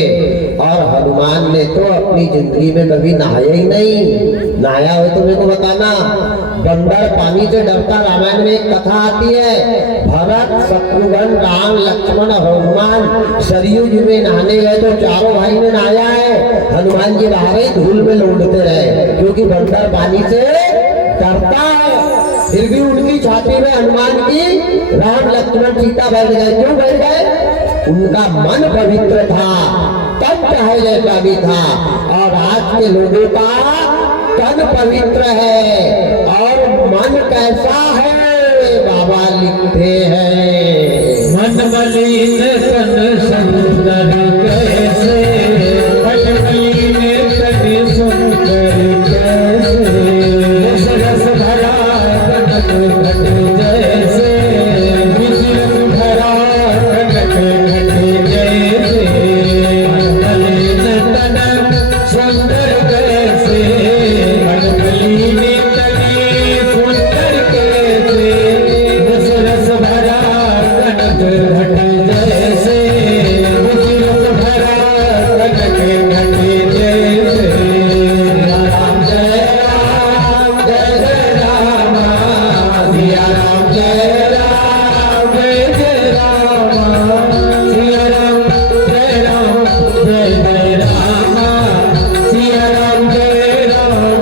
और हनुमान ने तो अपनी जिंदगी में कभी नहाया ही नहीं। नहाया हो तो मेरे को बताना। बंदर पानी से डरता। रामायण में एक कथा आती है, भरत शत्रुघ्न राम लक्ष्मण हनुमान सरयू जी में नहाने गए तो चारों भाई ने नहाया है। हनुमान जी बाहर ही धूल में लौटते रहे, क्योंकि बंदर पानी से डरता है। फिर भी उनकी छाती में हनुमान की राम लक्ष्मण सीता बैठ गए। क्यों बैठ गए? उनका मन पवित्र था, तन चाहे जैसा भी था। और आज के लोगों का तन पवित्र है और मन कैसा है? बाबा लिखते हैं, मन मलिन तन सुंदर कैसे, मन मलिन तन सुंदर कैसे, रस रस भरा कनक घट जैसे, विष रस भरा कनक घट जैसे। मन मलिन तन सुंदर कैसे, मन मलिन तन सुंदर कैसे, रस रस भरा कनक घट जैसे, विष रस भरा कनक घट जैसे। राम जय राम जय जय राम, सिया राम जय राम जय जय राम, सिया राम जय राम जय जय राम, सिया राम जय राम।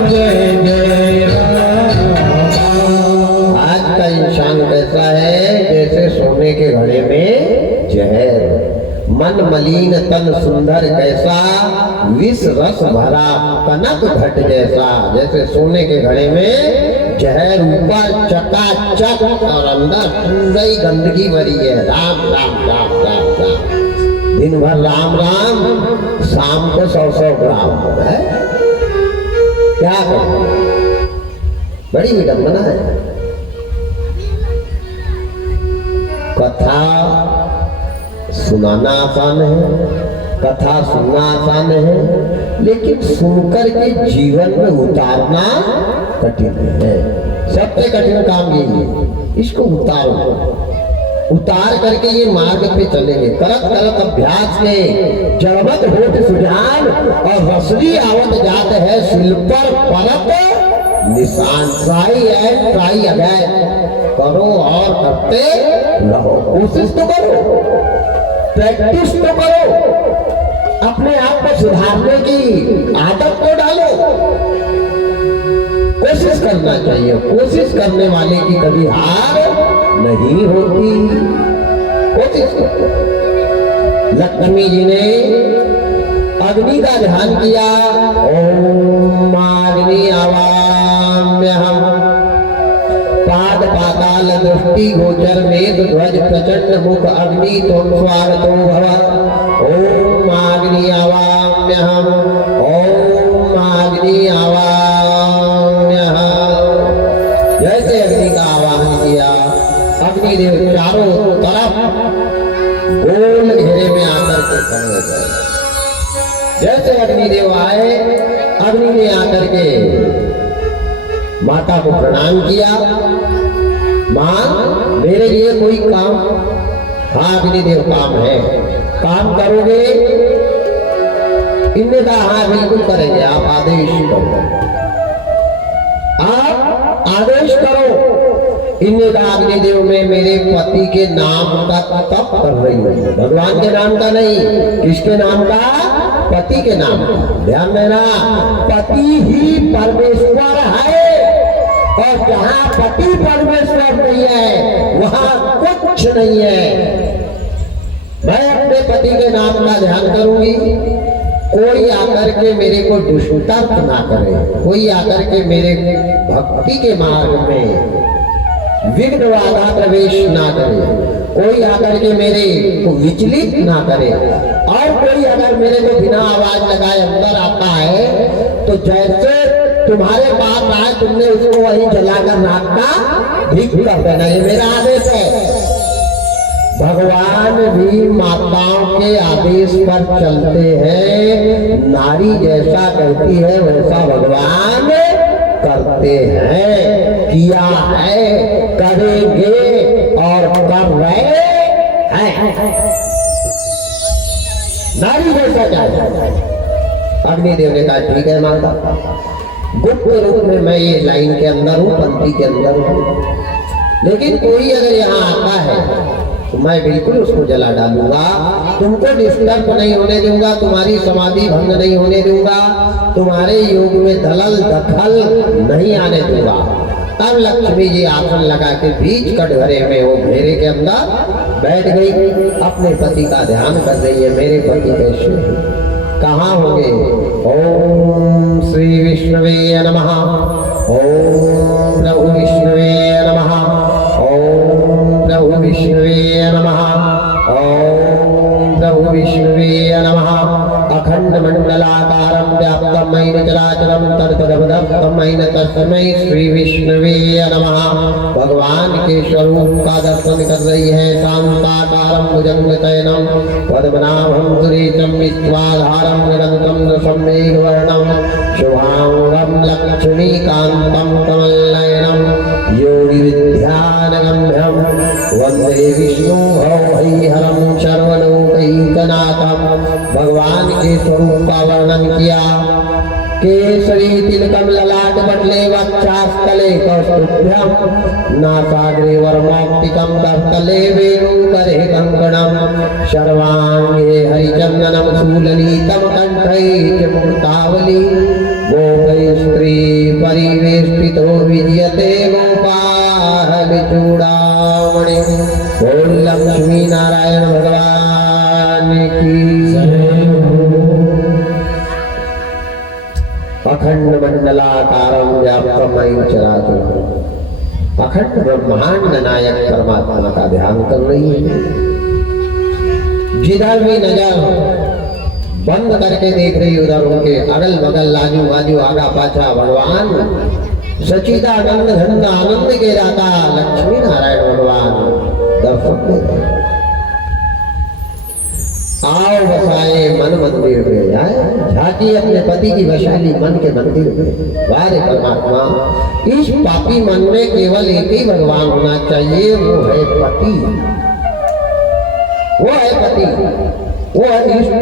आज का इंसान कैसा है? जैसे सोने के घड़े में जहर। मन मलिन तन सुंदर कैसा, विष रस भरा कनक घट जैसा। जैसे सोने के घड़े में जहर, ऊपर चकाचक और अंदर पूरी गंदगी भरी है। राम राम राम राम राम, दिन भर राम राम, शाम को 100 ग्राम है। क्या करें? बड़ी विडंबना है। कथा सुनाना आसान है, कथा सुनना आसान है, लेकिन सुनकर के जीवन में उतारना कठिन है। सबसे कठिन काम यही है, इसको उतारो। उतार करके ये मार्ग पे चलेंगे। करत करत अभ्यास के जड़मत होत सुजान और रसली आवत जात है शिल पर परत निशान। ट्राई एंड ट्राई अगेन, करो और करते रहो। कोशिश तो करो, प्रैक्टिस तो करो, अपने आप को सुधारने की आदत को डालो। कोशिश करना चाहिए, कोशिश करने वाले की कभी हार नहीं होती। कोशिश करो। लक्ष्मी जी ने अग्नि का ध्यान किया। ओम अग्नि आवाम्यहम् पाद पाताल दृष्टि गोचर मेघ ध्वज प्रचंड मुख अग्नि तुम स्वागतो भव। ओम अग्नि आवाम्यहम्, ओम अग्नि आवाम्यहम्। जैसे अग्नि का आवाहन किया, अग्निदेव चारों तरफ गोल घेरे में आकर के खड़े हो गए। जैसे अग्निदेव आए, अग्नि ने आकर के माता को प्रणाम किया। मां, मेरे लिए कोई काम? हाँ अग्निदेव, काम है। काम करोगे? इनने कहा हाँ बिल्कुल करेंगे, आप आदेश करो, आप आदेश करो। इनने कहा अग्निदेव में मेरे पति के नाम का तप कर रही हूँ। भगवान के नाम का नहीं, किसके नाम का? पति के नाम का। ध्यान देना, पति ही परमेश्वर है, और जहाँ पति परमेश्वर नहीं है वहां कुछ नहीं है। मैं अपने पति के नाम का ध्यान करूंगी, कोई आकर के मेरे को दुष्टर्थ ना करे, कोई आकर के मेरे भक्ति के मार्ग में विघ्न बाधा प्रवेश ना करे, कोई आकर के मेरे को विचलित ना करे। और कोई अगर मेरे को बिना आवाज लगाए अंदर आता है तो जैसे तुम्हारे पास आए तुमने उसको वहीं जलाकर नाक का धिक कर देना, ये मेरा आदेश है। भगवान भी माताओं के आदेश पर चलते हैं। नारी जैसा कहती है वैसा भगवान करते हैं, किया है, करेंगे और कर रहे हैं। नारी जैसा चाहिए। अग्निदेव ने कहा ठीक है माता, गुप्त रूप में मैं ये लाइन के अंदर हूँ, पंक्ति के अंदर हूँ, लेकिन कोई अगर यहाँ आता है तो मैं बिल्कुल उसको जला डालूंगा, तुमको डिस्टर्ब नहीं होने दूंगा, तुम्हारी समाधि भंग नहीं होने दूंगा, तुम्हारे योग में दलल दखल नहीं आने दूंगा। तब लक्ष्मी जी आसन लगा के बीच कटघरे में वो घेरे के अंदर बैठ गई, अपने पति का ध्यान कर रही है। मेरे पति कैसे कहाँ होंगे? ओम श्री विष्णुवे नमः, ओम प्रभु विष्णुवे नमः, ओम प्रभु विष्णुवे नमः, ओम प्रभु विष्णुवे नमः। अखंड मंडलाकारं व्याप्तं येन चराचरं तत्तदवदत्तं येन तस्मै श्री विष्णुवे नमः। भगवान के स्वरूप का दर्शन कर रही है। शांताकारं भुजंगशयनं पद्मनाभं सुरेशं विश्वाधारं निरंतरं दशमेघवर्णं शुभांगं लक्ष्मीकान्तं कमलनयनं योगी विद्यानगम्यं वंदे विष्णु हरिहरं सर्वलोकैकनाथं। भगवान के स्वरूप का वर्णन किया। केसरी तिलकम ललाट बटले वक्षास्थले कौस्तुभ्यं नासाग्रे वरमौक्तिकं करतले वेणुकरे कंकणं सर्वांगे हरिचन्दनं शूलनीतं कंठे च मुक्तावली गोपैस्त्री परिवेष्टितो विजयते गोपाल चूड़ामणि। बोल लक्ष्मी नारायण भगवान की जय। अखंड मंडलाकारं व्याप्तं येन चराचरं। अखंड ब्रह्मांड नायक परमात्मा का ध्यान कर रही है। जिधर भी नजर बंद करके देख रही, उधर उनके अगल बगल आजू बाजू आगा पाछा भगवान सच्चिदानंद घन आनंद के दाता लक्ष्मी नारायण भगवान दर्शन देते हैं। आओ बसाए मन मंदिर में जाए, झांकी अपने पति की वैशाली मन के मंदिर में। वारे परमात्मा, इस पापी मन में केवल एक ही भगवान होना चाहिए, वो है पति। वो है पति, वो है इष्ट,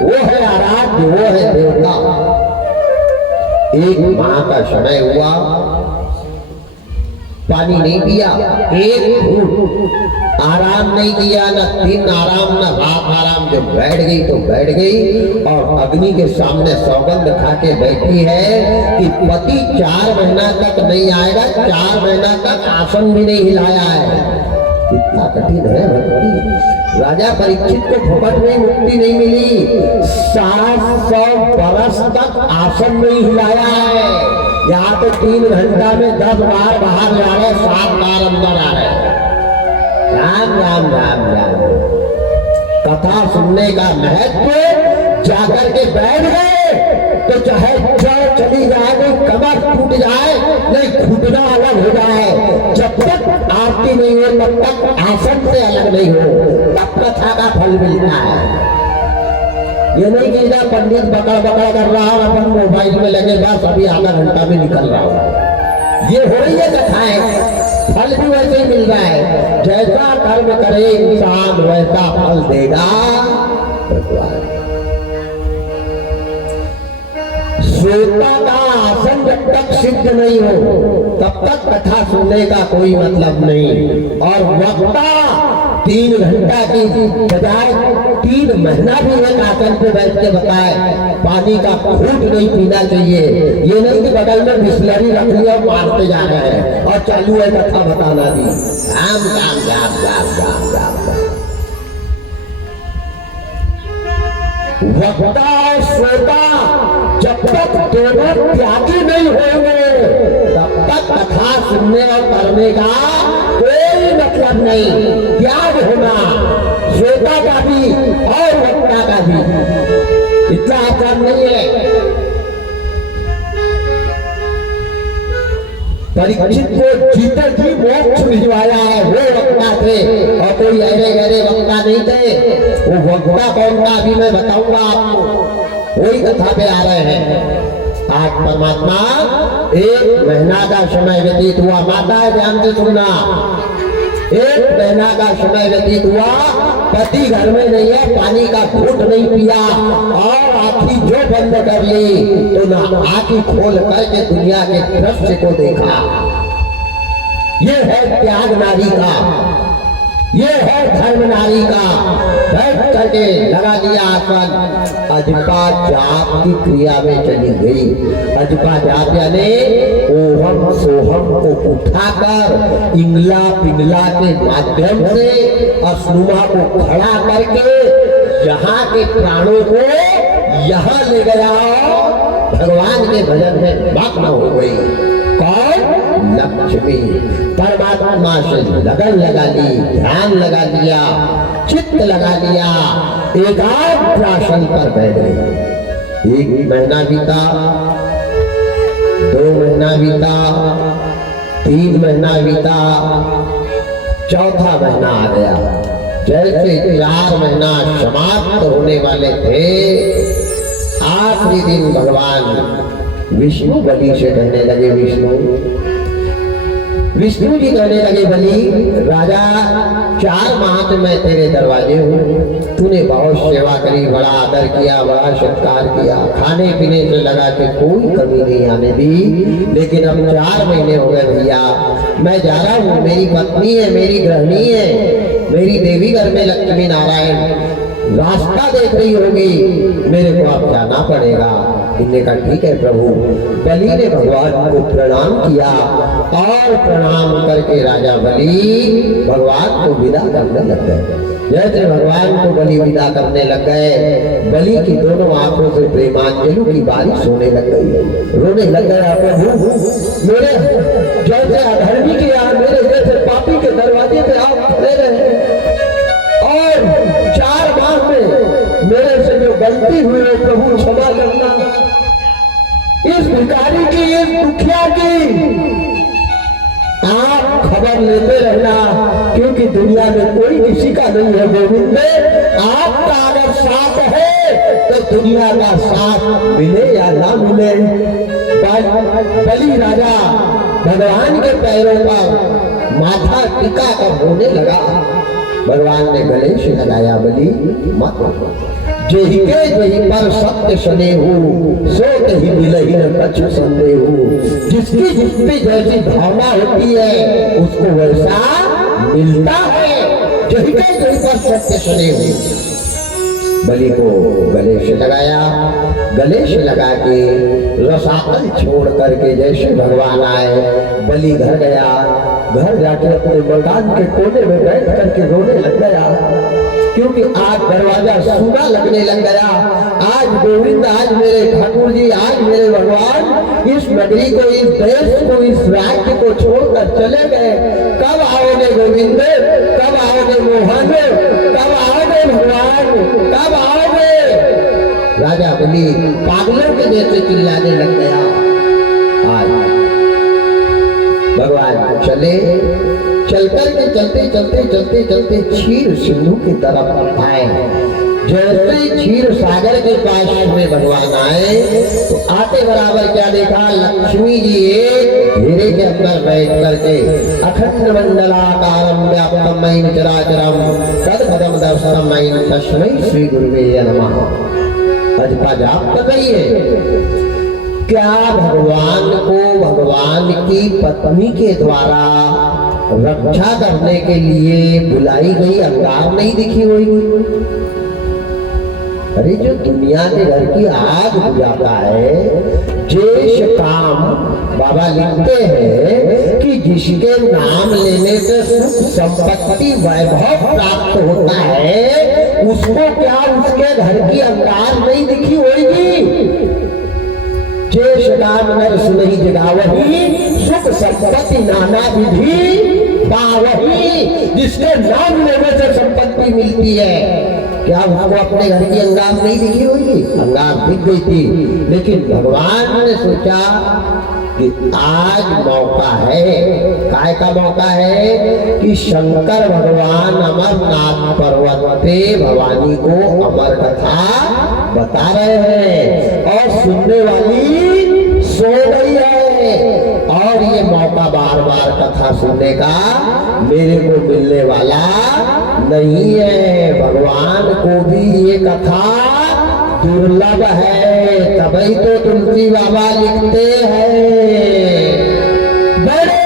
वो है आराध्य, वो है देवता। एक माह का समय हुआ, पानी नहीं पिया, एक घूंट आराम नहीं किया, न दिन आराम न रात आराम। जब बैठ गई तो बैठ गई और अग्नि के सामने सौगंध खा के बैठी है कि पति 4 महीना तक नहीं आएगा, 4 महीना तक आसन भी नहीं हिलाया है। कितना कठिन है भक्ति। राजा परीक्षित को फुकट में मुक्ति नहीं मिली, 700 बरस तक आसन नहीं हिलाया है। यहाँ तो 3 घंटा में 10 बार बाहर जा रहे, 7 बार अंदर आ रहे। राम राम राम राम। कथा सुनने का महत्व, जाकर के बैठ गए तो चाहे जड़ चली जाए, कोई कमर टूट जाए, नहीं घुटना अलग हो जाए, जब तक आरती नहीं हो तब तक आसन से अलग नहीं हो, तब कथा का फल मिलता है। ये नहीं कि ना पंडित बकड़ बकड़ कर रहा हो, अपन मोबाइल में लगे बस अभी आधा घंटा में निकल रहा हो। ये हो रही है कथाएं, फल भी वैसे ही मिल रहा है। जैसा कर्म करे इंसान वैसा फल देगा भगवान। श्रोता का आसन जब तक सिद्ध नहीं हो तब तक कथा सुनने का कोई मतलब नहीं। और वक्ता 3 घंटा की बजाय 3 महीना भी एक आसन पे बैठ के बताए पानी का घूंट नहीं पीना चाहिए। ये नहीं कि बगल में बिस्लरी रख लिया और मारते जा रहे हैं और चालू है कथा बताना भी। राम राम राम राम राम राम राम। वक्ता और श्रोता जब तक दोनों त्यागी नहीं होंगे तब तक कथा सुनने और करने का कोई मतलब नहीं। त्याग होना श्रोता का भी और वक्ता का भी, इतना आसान नहीं है। परीक्षित को जीते जी मोक्ष भिजवाया है वो वक्ता थे, और कोई अरे गहरे वक्ता नहीं थे। वो वक्ता कौन था अभी मैं बताऊंगा आपको, वही कथा पे आ रहे हैं। आज परमात्मा 1 महीना का समय व्यतीत हुआ, माता है ध्यान से सुनना। 1 महीना का समय व्यतीत हुआ, पति घर में नहीं है, पानी का घूंट नहीं पिया और आंखें जो बंद कर ली तो ना आंखें खोल करके दुनिया के दृश्य को देखा। ये है त्याग नारी का, ये है धर्म नारी का। बैठ करके लगा दिया आसन, अजपा जाप की क्रिया में चली गई। अजपा जाप यानी ओहम सोहम को उठाकर इंगला पिंगला के माध्यम से असनुमा को खड़ा करके यहाँ के प्राणों को यहाँ ले गया, भगवान के भजन में मग्न हो गई। कौन? लक्ष्मी। परमात्मा से लगन लगा ली, ध्यान लगा लिया, चित्त लगा लिया, एकाग्र आसन पर बैठ गए। 1 महीना बीता, 2 महीना बीता, 3 महीना बीता, 4था महीना आ गया। जैसे 4 महीना समाप्त होने वाले थे, आखिरी दिन भगवान विष्णु बलि से कहने लगे, विष्णु जी कहने लगे, बलि राजा 4 माह से मैं तेरे दरवाजे हूँ, तूने बहुत सेवा करी, बड़ा आदर किया, बड़ा सत्कार किया, खाने पीने से लगा के कोई कमी नहीं आने दी, लेकिन अब 4 महीने हो गए भैया, मैं जा रहा हूँ। मेरी पत्नी है, मेरी गृहिणी है, मेरी देवी घर में लक्ष्मी नारायण रास्ता देख रही होगी, मेरे को अब जाना पड़ेगा। इन्होंने कहा ठीक है प्रभु। बलि ने भगवान को प्रणाम किया और प्रणाम करके राजा बलि भगवान को विदा करने लग गए। जैसे भगवान को बलि विदा करने लग गए, बलि की दोनों आंखों से प्रेमांजलि की बारिश होने लग गई। रोने लग गया, प्रभु मेरे जैसे अधर्मी के यहाँ, मेरे जैसे पापी के दरवाजे पे आप खड़े रहे और 4 माह में मेरे से जो गलती हुई है प्रभु क्षमा करना। इस भिखारी की, इस दुखिया की आप खबर लेते रहना, क्योंकि दुनिया में कोई किसी का नहीं है। गोविंद में आपका अगर साथ है तो दुनिया का साथ मिले या ना मिले। बलि राजा भगवान के पैरों पर माथा टिका कर रोने लगा। भगवान ने गले से लगाया बलि मत जेहि के जेहि पर सत्य सने हो सो कहीं मिलही न कछु संदेह हो। जिसकी जिसपे जैसी भावना होती है उसको वैसा मिलता है। जेहि के जेहि पर सत्य सने हो। बलि को गले से लगाया, गले से लगा के रसातल छोड़ करके जैसे भगवान आए बलि घर गया। घर जाके अपने मकान के कोने में बैठ करके रोने लग गया, क्योंकि आज दरवाजा सूना लगने लग गया। आज गोविंद, आज मेरे ठाकुर जी, आज मेरे भगवान इस नगरी को, इस देश को, इस राज्य को छोड़कर चले गए। कब आओगे गोविंद, कब आओगे मोहन, कब आओगे भगवान, कब आओगे। राजा बलि पागलों के जैसे चिल्लाने लग गया। आज भगवान चले, चलकर के चलते चलते चलते चलते क्षीर सिंधु की तरफ आए। जैसे क्षीर सागर के पास में भगवान आए तो आते बराबर क्या देखा, लक्ष्मी जी एक घेरे के अंदर बैठ करके अखंड मंडलाकारं व्याप्तं मयि चराचरं तत्पदं दर्शनं मयि तस्मै श्री गुरुवे नमः। अजपा जाप कर रही है। क्या भगवान को भगवान की पत्नी के द्वारा रक्षा करने के लिए बुलाई गई अंगार नहीं दिखी होगी? अरे जो दुनिया के घर की आग बुझाता है, जेश काम बाबा लिखते हैं कि जिसके नाम लेने से सुख संपत्ति वैभव प्राप्त होता है उसको क्या उसके घर की अंगार नहीं दिखी होगी? शेष नाम नर सुनहि जगावही सुख संपत्ति नाना विधि पावही। जिसके नाम लेने से संपत्ति मिलती है, क्या उसको अपने घर की अंगार नहीं दिखी होगी? अंगार दिख गई थी, लेकिन भगवान ने सोचा कि आज मौका है। काय का मौका है कि शंकर भगवान अमरनाथ पर्वत पे भवानी को अमर कथा बता रहे हैं और सुनने वाली सो गई है। और ये मौका बार बार कथा सुनने का मेरे को मिलने वाला नहीं है। भगवान को भी ये कथा दुर्लभ है, तभी तो तुलसी बाबा लिखते हैं बड़े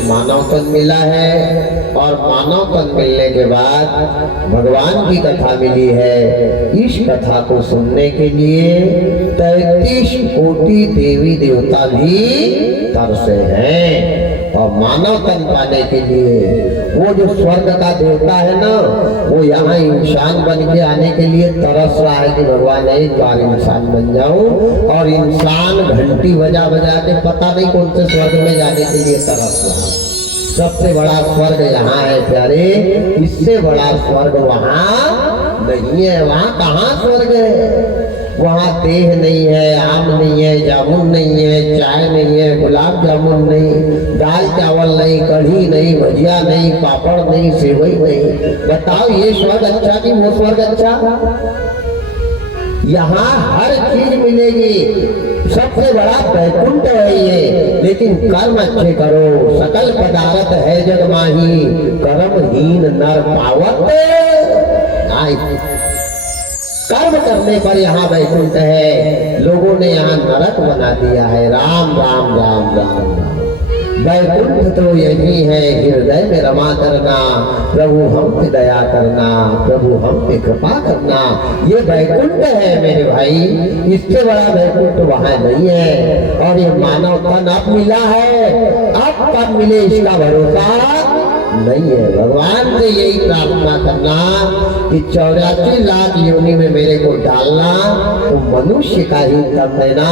मानव तन मिला है और मानव तन मिलने के बाद भगवान की कथा मिली है। इस कथा को सुनने के लिए 33 कोटि देवी देवता भी तरसे हैं और मानव तन पाने के लिए वो जो स्वर्ग का देवता है ना, वो यहाँ इंसान बन के आने के लिए तरस रहा है कि भगवान एक बार इंसान बन जाऊं। और इंसान घंटी बजा बजा के पता नहीं कौन से स्वर्ग में जाने के लिए तरस रहा है। सबसे बड़ा स्वर्ग यहाँ है प्यारे, इससे बड़ा स्वर्ग वहाँ नहीं है। वहाँ कहाँ स्वर्ग है? वहाँ देह नहीं है, आम नहीं है, जामुन नहीं है, चाय नहीं है, गुलाब जामुन नहीं, दाल चावल नहीं, कढ़ी नहीं, भजिया नहीं, पापड़ नहीं, सेवई नहीं। बताओ ये स्वर्ग अच्छा कि वो स्वर्ग अच्छा? यहाँ हर चीज मिलेगी, सबसे बड़ा वैकुंठ है ये। लेकिन कर्म अच्छे करो, सकल पदार्थ है जग माही, कर्महीन नर पावत आई। कर्म करने पर यहाँ वैकुंठ है, लोगों ने यहाँ नरक बना दिया है। राम राम राम राम राम। वैकुंठ तो यही है, हृदय में रमा करना, प्रभु हम पे दया करना, प्रभु हम पे कृपा करना, ये वैकुंठ है मेरे भाई। इससे बड़ा वैकुंठ वहाँ नहीं है। और ये मानव तन अब मिला है, अब कब मिले इसका भरोसा नहीं है। भगवान से यही प्रार्थना करना कि 84 लाख योनि में मेरे को डालना, तो मनुष्य का ही तन देना,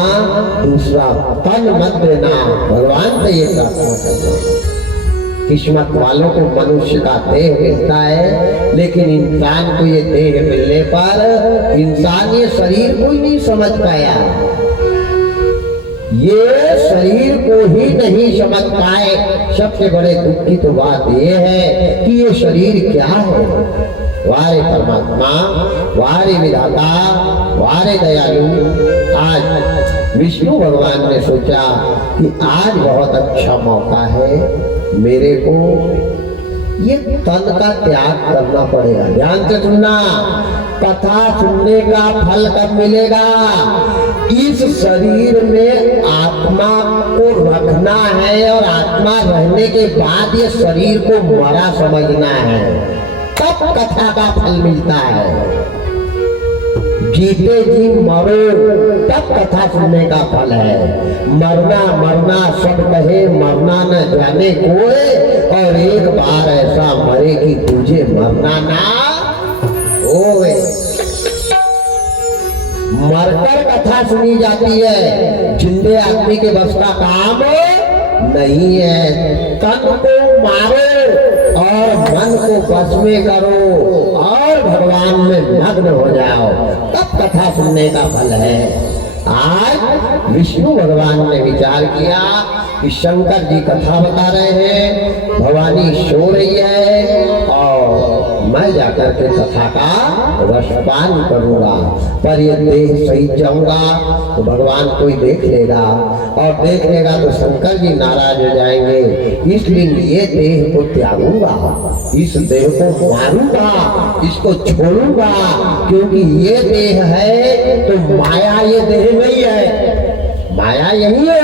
दूसरा तन मत देना। भगवान से ये प्रार्थना करना। किस्मत वालों को मनुष्य का देह मिलता है, लेकिन इंसान को ये देह मिलने पर इंसान ये शरीर को ही नहीं समझ पाया। ये शरीर को ही नहीं समझ पाए। सबसे बड़े दुख की तो बात ये है कि ये शरीर क्या है। वारे परमात्मा, वारे विधाता, वारे दयालु। आज विष्णु भगवान ने सोचा कि आज बहुत अच्छा मौका है, मेरे को ये तन का त्याग करना पड़ेगा। ध्यान से सुनना, कथा सुनने का फल कब मिलेगा? इस शरीर में आत्मा को रखना है और आत्मा रहने के बाद ये शरीर को मरा समझना है, तब कथा का फल मिलता है। जीते जी मरो तब कथा सुनने का फल है। मरना मरना सब कहे, मरना न जाने कोई, और एक बार ऐसा मरे कि तुझे मरना ना होवे। मरकर कथा सुनी जाती है, जिंदे आदमी के बस का काम नहीं है। तन को मारो और मन को बस में करो और भगवान में मग्न हो जाओ, तब कथा सुनने का फल है। आज विष्णु भगवान ने विचार किया कि शंकर जी कथा बता रहे हैं, भवानी सो रही है और मैं जाकर के कथा का रसपान करूंगा, पर ये देह सही जाऊंगा तो भगवान कोई देख लेगा, और देख लेगा तो शंकर जी नाराज हो जाएंगे। इसलिए ये देह को त्यागूंगा, इस देह को मारूंगा, इसको छोड़ूंगा, क्योंकि ये देह है तो माया ये देह नहीं है, माया यही है,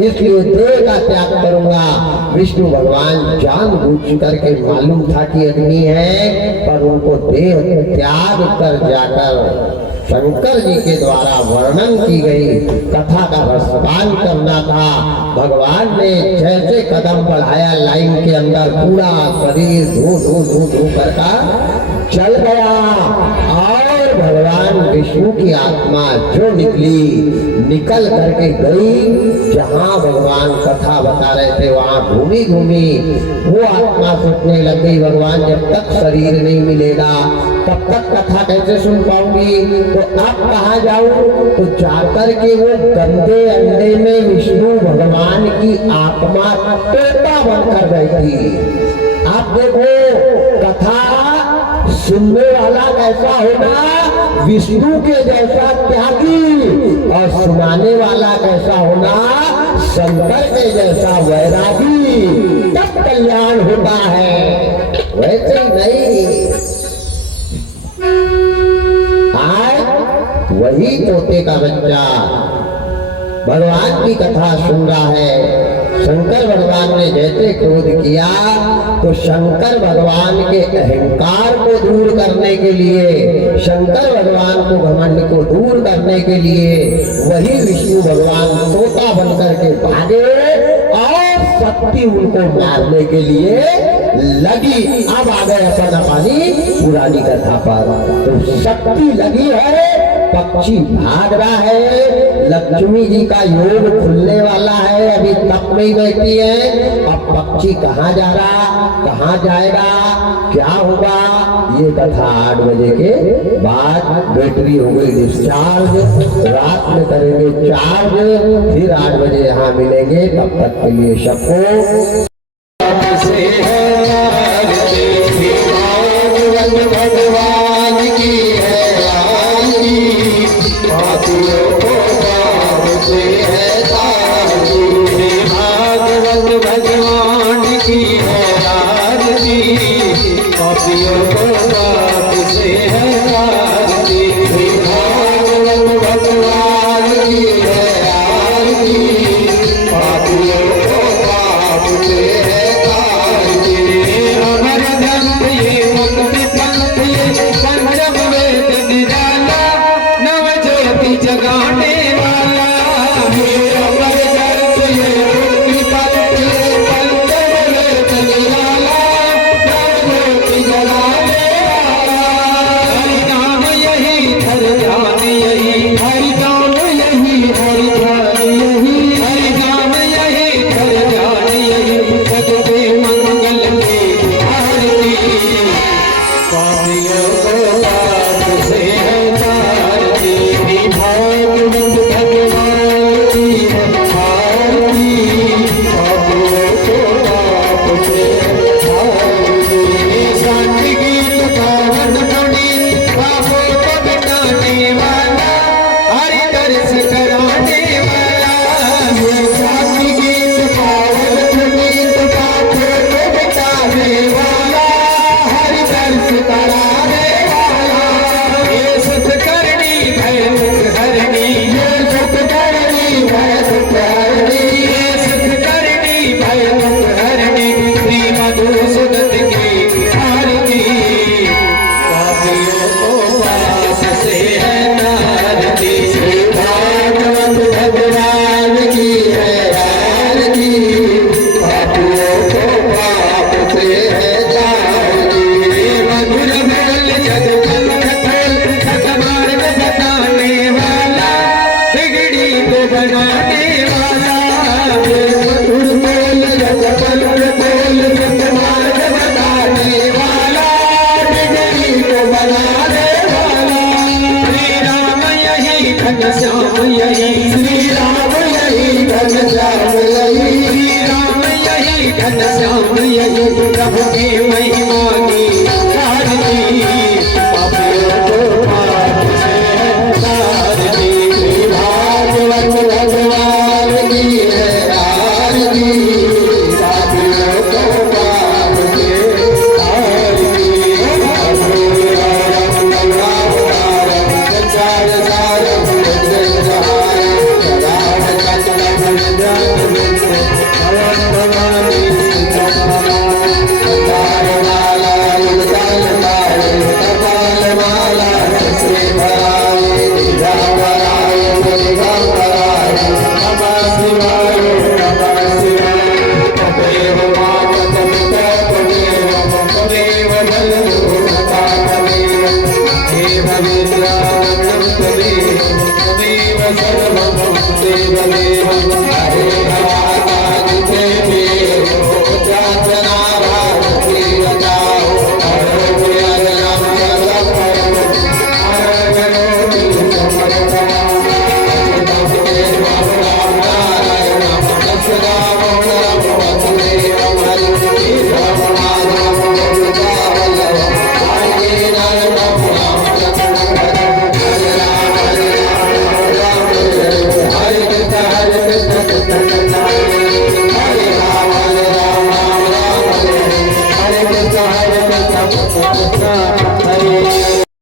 इसलिए देह का त्याग करूंगा। विष्णु भगवान जानबूझ करके मालूम था कि अग्नि है, पर उनको देह त्याग कर जाकर शंकर जी के द्वारा वर्णन की गई कथा का रसपान करना था। भगवान ने जैसे कदम बढ़ाया लाइन के अंदर, पूरा शरीर धू धू धू धू करका चल गया, और भगवान विष्णु की आत्मा जो निकल करके गई जहां भगवान कथा बता रहे थे, वहां घूमी घूमी वो आत्मा सोचने लग गई, भगवान जब तक शरीर नहीं मिलेगा तब तक कथा कैसे सुन पाऊंगी, तो अब कहाँ जाऊं? तो जाकर के वो गंदे अंडे में विष्णु भगवान की आत्मा तोता बनकर बैठी। आप देखो कथा सुनने वाला कैसा होना, विष्णु के जैसा त्यागी, और सुनाने वाला कैसा होना, शंकर के जैसा वैरागी, तब कल्याण होता है, वैसे नहीं। आज वही तोते का बच्चा भगवान की कथा सुन रहा है। शंकर भगवान ने जैसे क्रोध किया, तो शंकर भगवान के अहंकार को दूर करने के लिए, शंकर भगवान को घमंड को दूर करने के लिए वही विष्णु भगवान तोता बनकर के भागे, और शक्ति उनको मारने के लिए लगी। अब आ गए अपन अपनी पुरानी कथा पर, तो शक्ति लगी है, पक्षी भाग रहा है, लक्ष्मी जी का योग खुलने वाला है, अभी तप में ही बैठी है। अब पक्षी कहाँ जा रहा, कहाँ जाएगा, क्या होगा, ये कथा 8 बजे के बाद बैटरी हो गई डिस्चार्ज, रात में करेंगे चार्ज, फिर 8 बजे यहाँ मिलेंगे। तब तक के लिए सबको भगवान की है आरती, पापियों को पाप से है तारती। भागवत भगवान की है आरती, पापियों को पाप से है तारती। भागवत भगवान की है आरती, पापियों को पाप से है तारती। अमर ग्रंथ ये मुक्ति पंथ ये पंचम वेद निराला, नव ज्योति जगाने वाला। हे अमर ग्रंथ ये मुक्ति पंथ ये पंचम वेद निराला, नव ज्योति जगाने वाला। हरि नाम यही हर ध्यान यही, हरि नाम यही हर ध्यान यही, हरि नाम यही हर ध्यान यही। भगवे मंगल की आरती, पापियों को पाप से है तारती। भाग